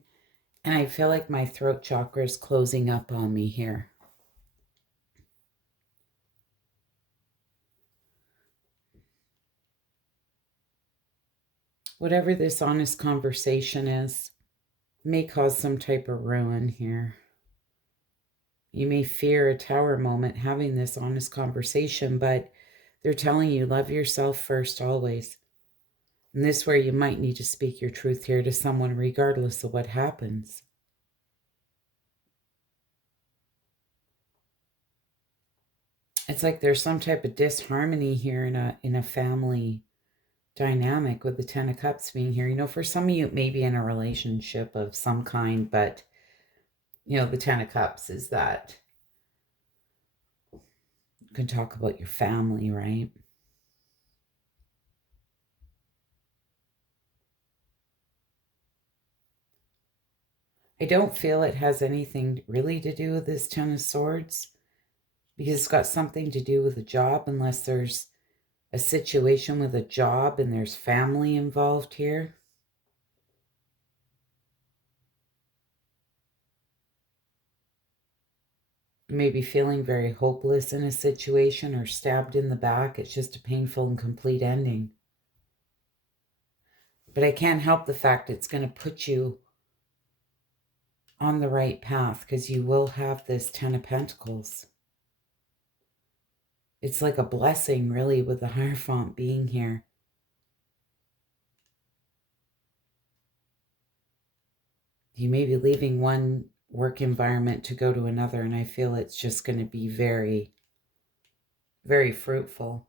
And I feel like my throat chakra is closing up on me here. Whatever this honest conversation is, may cause some type of ruin here. You may fear a tower moment having this honest conversation, but they're telling you, love yourself first always. And this is where you might need to speak your truth here to someone regardless of what happens. It's like there's some type of disharmony here in a family dynamic with the Ten of Cups being here. For some of you, it may be in a relationship of some kind, but, the Ten of Cups is that You can talk about your family, right? I don't feel it has anything really to do with this Ten of Swords, because it's got something to do with a job, unless there's a situation with a job and there's family involved here. You may be feeling very hopeless in a situation or stabbed in the back. It's just a painful and complete ending. But I can't help the fact it's going to put you on the right path, because you will have this Ten of Pentacles. It's like a blessing, really, with the Hierophant being here. You may be leaving one work environment to go to another, and I feel it's just going to be very, very fruitful.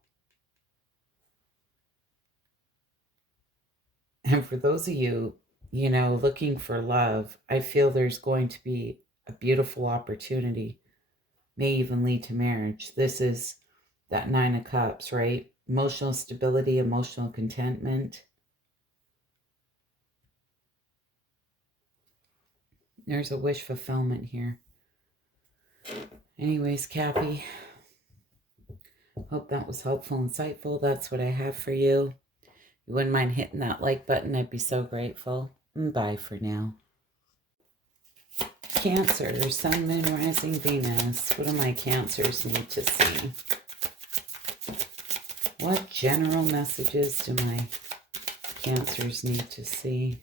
And for those of you, looking for love, I feel there's going to be a beautiful opportunity, may even lead to marriage. This is that Nine of Cups, right? Emotional stability, emotional contentment. There's a wish fulfillment here. Anyways, Cappy, hope that was helpful, insightful. That's what I have for you. You wouldn't mind hitting that like button, I'd be so grateful. Bye for now. Cancer, Sun, Moon, Rising, Venus. What do my Cancers need to see? What general messages do my Cancers need to see?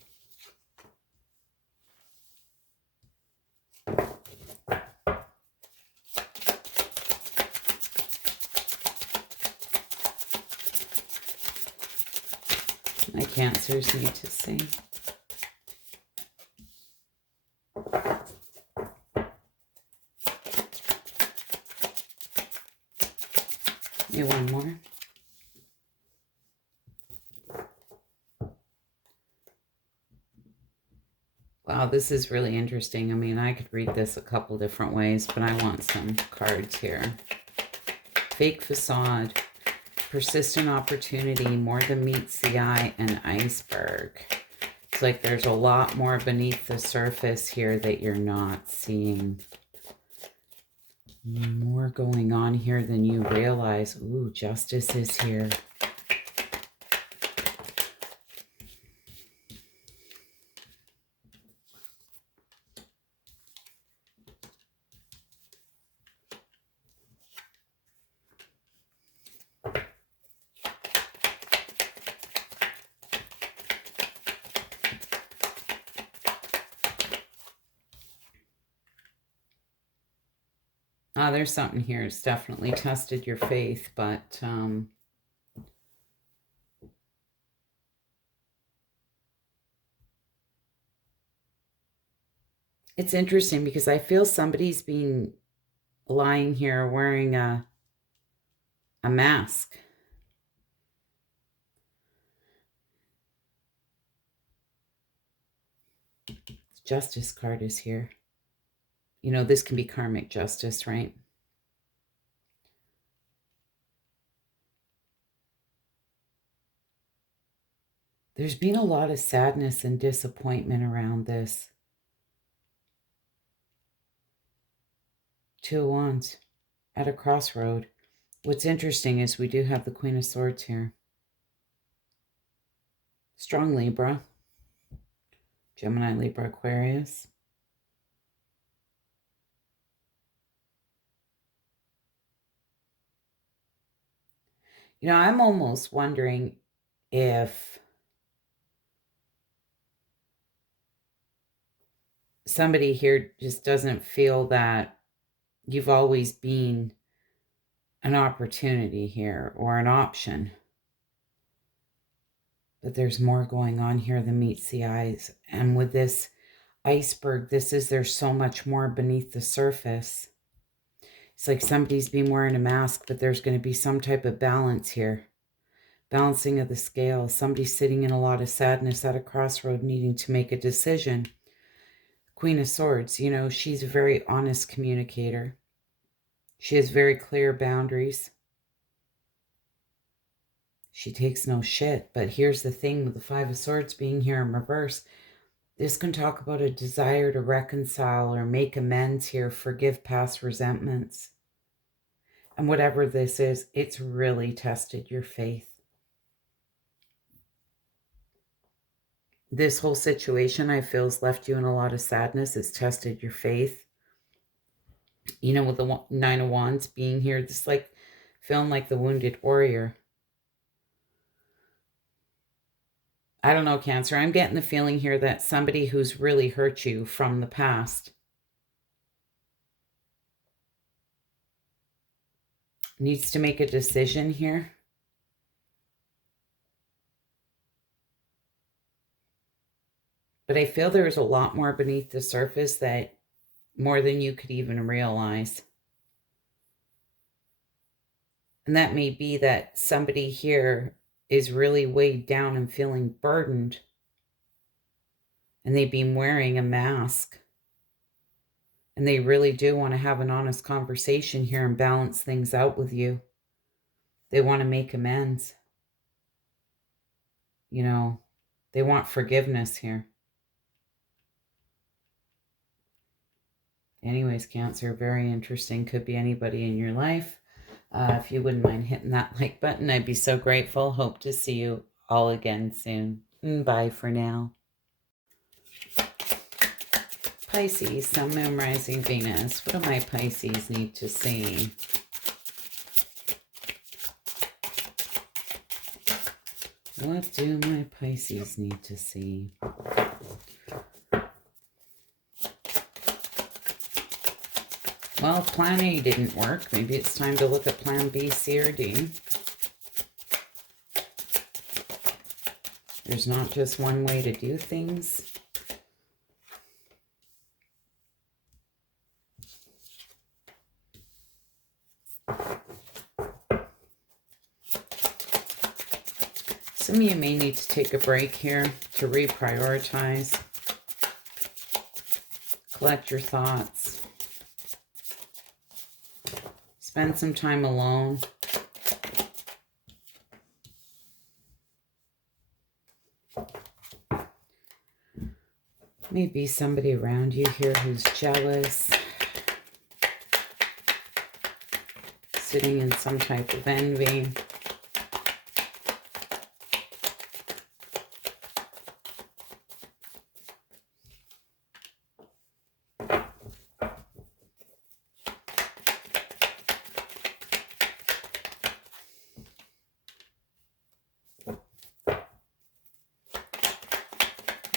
My Cancers need to see. Maybe one more. Wow, this is really interesting. I mean, I could read this a couple different ways, but I want some cards here. Fake facade, persistent opportunity, more than meets the eye, and iceberg. It's like there's a lot more beneath the surface here that you're not seeing. More going on here than you realize. Ooh, justice is here. There's something here. It's definitely tested your faith, but it's interesting because I feel somebody's been lying here wearing a mask. Justice card is here. You know, this can be karmic justice, right? There's been a lot of sadness and disappointment around this. Two of Wands at a crossroad. What's interesting is we do have the Queen of Swords here. Strong Libra. Gemini, Libra, Aquarius. You know, I'm almost wondering if somebody here just doesn't feel that you've always been an opportunity here or an option. But there's more going on here than meets the eyes. And with this iceberg, there's so much more beneath the surface. It's like somebody's been wearing a mask, but there's going to be some type of balance here. Balancing of the scale. Somebody's sitting in a lot of sadness at a crossroad needing to make a decision. Queen of Swords, you know, she's a very honest communicator. She has very clear boundaries. She takes no shit. But here's the thing with the Five of Swords being here in reverse. This can talk about a desire to reconcile or make amends here, forgive past resentments. And whatever this is, it's really tested your faith. This whole situation, I feel, has left you in a lot of sadness. It's tested your faith. You know, with the Nine of Wands being here, just like feeling like the wounded warrior. I don't know, Cancer. I'm getting the feeling here that somebody who's really hurt you from the past needs to make a decision here. But I feel there's a lot more beneath the surface, that more than you could even realize. And that may be that somebody here is really weighed down and feeling burdened, and they've been wearing a mask. And they really do want to have an honest conversation here and balance things out with you. They want to make amends. You know, they want forgiveness here. Anyways, Cancer, very interesting. Could be anybody in your life. If you wouldn't mind hitting that like button, I'd be so grateful. Hope to see you all again soon. Bye for now. Pisces, Sun, Moon, Rising, Venus. What do my Pisces need to see? What do my Pisces need to see? Well, plan A didn't work. Maybe it's time to look at plan B, C, or D. There's not just one way to do things. Some of you may need to take a break here to reprioritize, collect your thoughts, spend some time alone. Maybe somebody around you here who's jealous, sitting in some type of envy.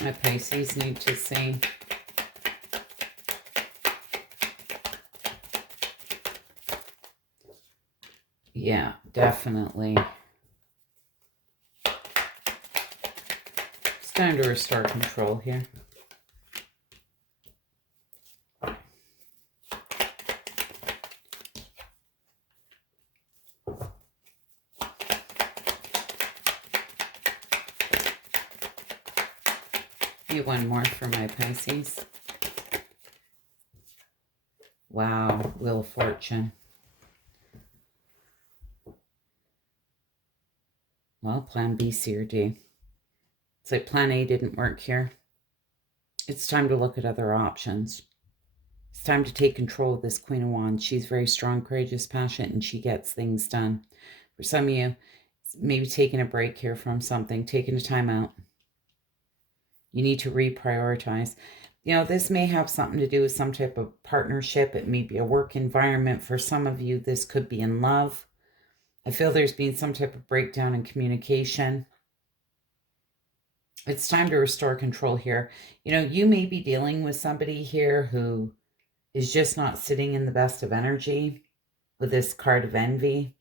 My Pisces need to see. Yeah, definitely. It's time to restore control here. One more for my Pisces. Wow, Wheel of Fortune. Well, plan B, C, or D. It's like plan A didn't work here. It's time to look at other options. It's time to take control of this Queen of Wands. She's very strong, courageous, passionate, and she gets things done. For some of you, maybe taking a break here from something, taking a time out. You need to reprioritize. You know, this may have something to do with some type of partnership. It may be a work environment. For some of you, this could be in love. I feel there's been some type of breakdown in communication. It's time to restore control here. You know, you may be dealing with somebody here who is just not sitting in the best of energy with this card of envy.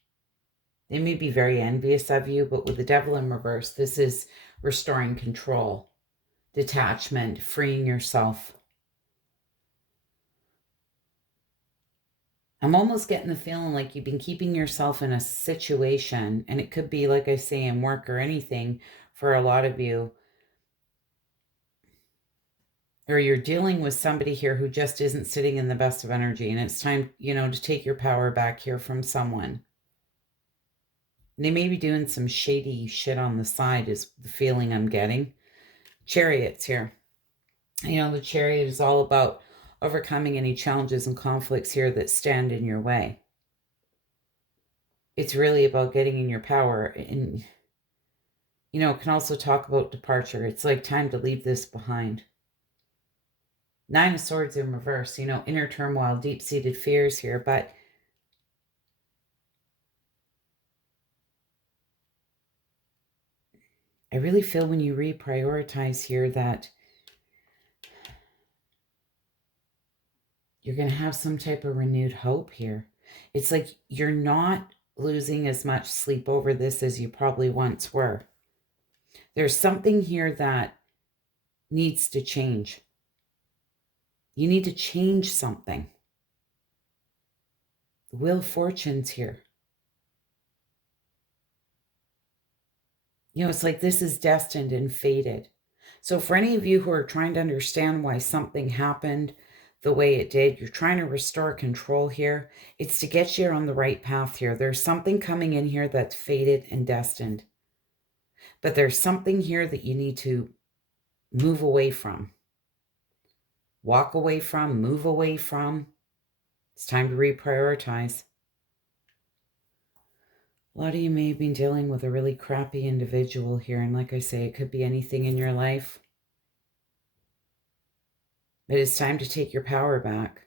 They may be very envious of you, but with the Devil in reverse, this is restoring control, detachment, freeing yourself. I'm almost getting the feeling like you've been keeping yourself in a situation, and it could be, like I say, in work or anything for a lot of you, or you're dealing with somebody here who just isn't sitting in the best of energy, and it's time, to take your power back here from someone. They may be doing some shady shit on the side, is the feeling I'm getting. Chariots here. The Chariot is all about overcoming any challenges and conflicts here that stand in your way. It's really about getting in your power. And, it can also talk about departure. It's like time to leave this behind. 9 of Swords in reverse, inner turmoil, deep-seated fears here. But I really feel when you reprioritize here that you're going to have some type of renewed hope here. It's like you're not losing as much sleep over this as you probably once were. There's something here that needs to change. You need to change something. The Wheel of Fortune's here. It's like this is destined and fated. So for any of you who are trying to understand why something happened the way it did, you're trying to restore control here. It's to get you on the right path here. There's something coming in here that's fated and destined. But there's something here that you need to move away from. Walk away from, move away from. It's time to reprioritize. A lot of you may have been dealing with a really crappy individual here. And like I say, it could be anything in your life. But it's time to take your power back.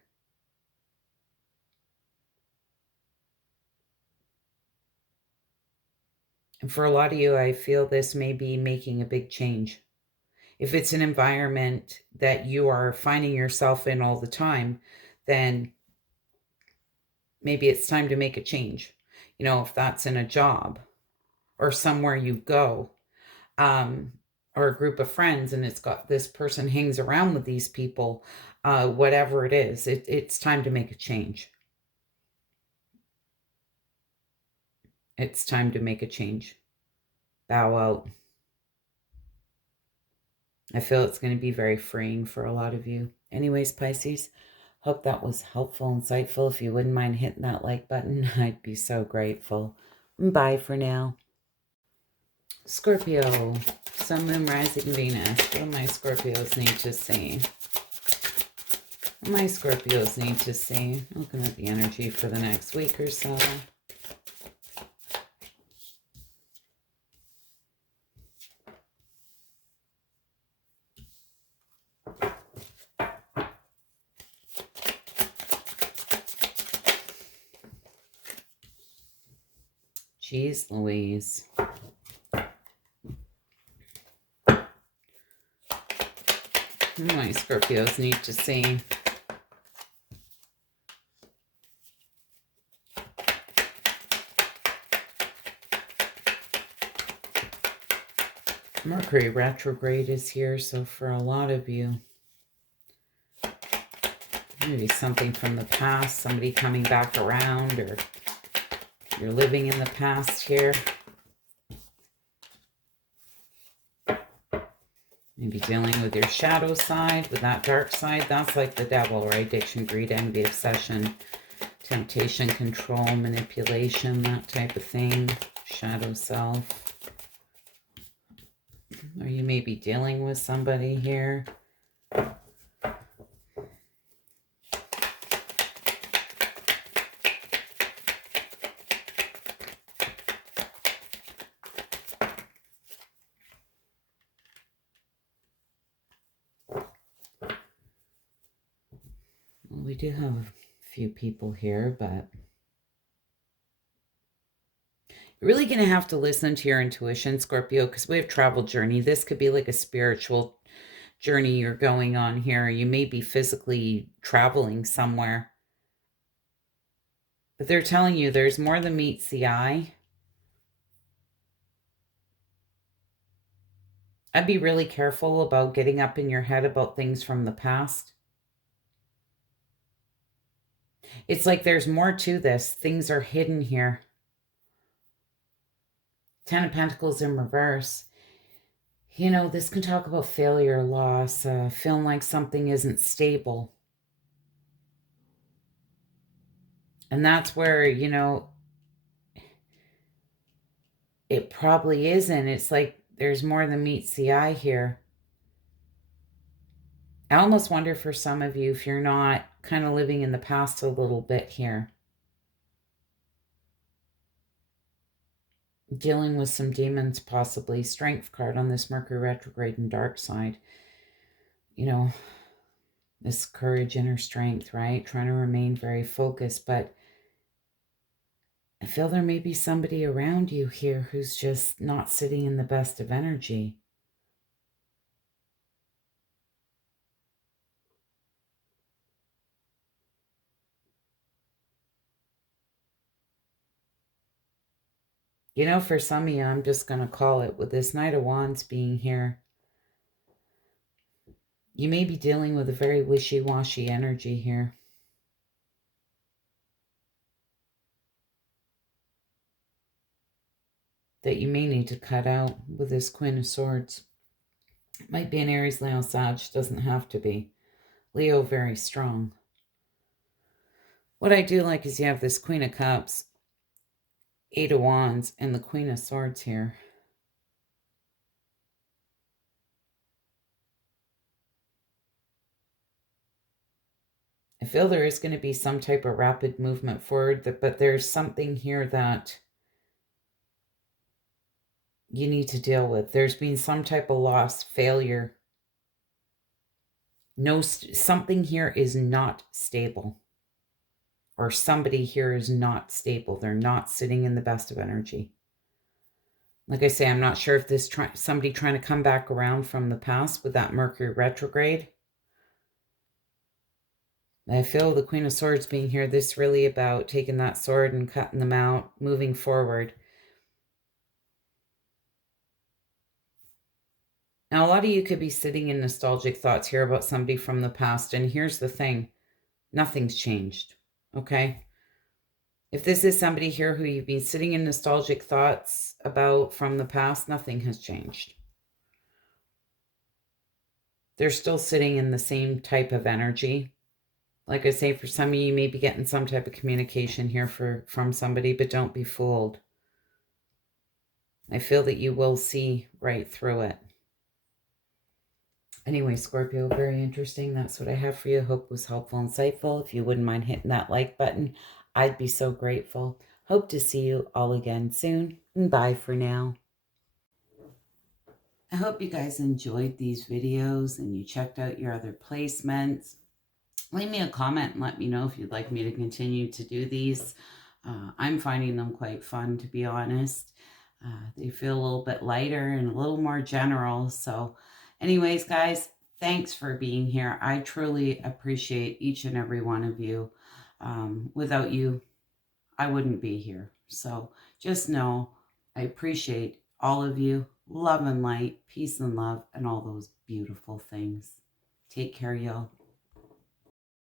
And for a lot of you, I feel this may be making a big change. If it's an environment that you are finding yourself in all the time, then maybe it's time to make a change. If that's in a job or somewhere you go, or a group of friends, and it's got this person hangs around with these people, whatever it is, it's time to make a change. It's time to make a change. Bow out. I feel it's going to be very freeing for a lot of you. Anyways, Pisces, hope that was helpful, insightful. If you wouldn't mind hitting that like button, I'd be so grateful. Bye for now. Scorpio, Sun, Moon, Rising, Venus. What do my Scorpios need to see? What do my Scorpios need to see? Looking at the energy for the next week or so. Jeez Louise. My Scorpios need to see. Mercury retrograde is here, so for a lot of you, maybe something from the past, somebody coming back around, or you're living in the past here. Maybe dealing with your shadow side, with that dark side. That's like the devil, right? Addiction, greed, envy, obsession, temptation, control, manipulation, that type of thing. Shadow self. Or you may be dealing with somebody here. Well, we do have a few people here, but you're really going to have to listen to your intuition, Scorpio, because we have travel journey. This could be like a spiritual journey you're going on here. You may be physically traveling somewhere. But they're telling you there's more than meets the eye. I'd be really careful about getting up in your head about things from the past. It's like there's more to this. Things are hidden here. 10 of Pentacles in reverse. You know, this can talk about failure, loss, feeling like something isn't stable. And that's where, you know, it probably isn't. It's like there's more than meets the eye here. I almost wonder for some of you if you're not kind of living in the past a little bit here. Dealing with some demons, possibly. Strength card on this Mercury retrograde and dark side. You know, this courage, inner strength, right? Trying to remain very focused. But I feel there may be somebody around you here who's just not sitting in the best of energy. You know, for some of you, I'm just going to call it, with this Knight of Wands being here, you may be dealing with a very wishy-washy energy here. That you may need to cut out with this Queen of Swords. It might be an Aries, Leo, Sag, doesn't have to be. Leo, very strong. What I do like is you have this Queen of Cups, Eight of Wands, and the Queen of Swords here. I feel there is going to be some type of rapid movement forward, but there's something here that you need to deal with. There's been some type of loss, failure. Something here is not stable. Or somebody here is not stable. They're not sitting in the best of energy. Like I say, I'm not sure if this somebody trying to come back around from the past with that Mercury retrograde. I feel the Queen of Swords being here, this really about taking that sword and cutting them out, moving forward. Now, a lot of you could be sitting in nostalgic thoughts here about somebody from the past. And here's the thing. Nothing's changed. Okay? If this is somebody here who you've been sitting in nostalgic thoughts about from the past, nothing has changed. They're still sitting in the same type of energy. Like I say, for some of you, you may be getting some type of communication here from somebody, but don't be fooled. I feel that you will see right through it. Anyway, Scorpio, very interesting. That's what I have for you. Hope it was helpful and insightful. If you wouldn't mind hitting that like button, I'd be so grateful. Hope to see you all again soon. And bye for now. I hope you guys enjoyed these videos and you checked out your other placements. Leave me a comment and let me know if you'd like me to continue to do these. I'm finding them quite fun, to be honest. They feel a little bit lighter and a little more general. So anyways, guys, thanks for being here. I truly appreciate each and every one of you. Without you, I wouldn't be here. So just know I appreciate all of you. Love and light, peace and love, and all those beautiful things. Take care, y'all.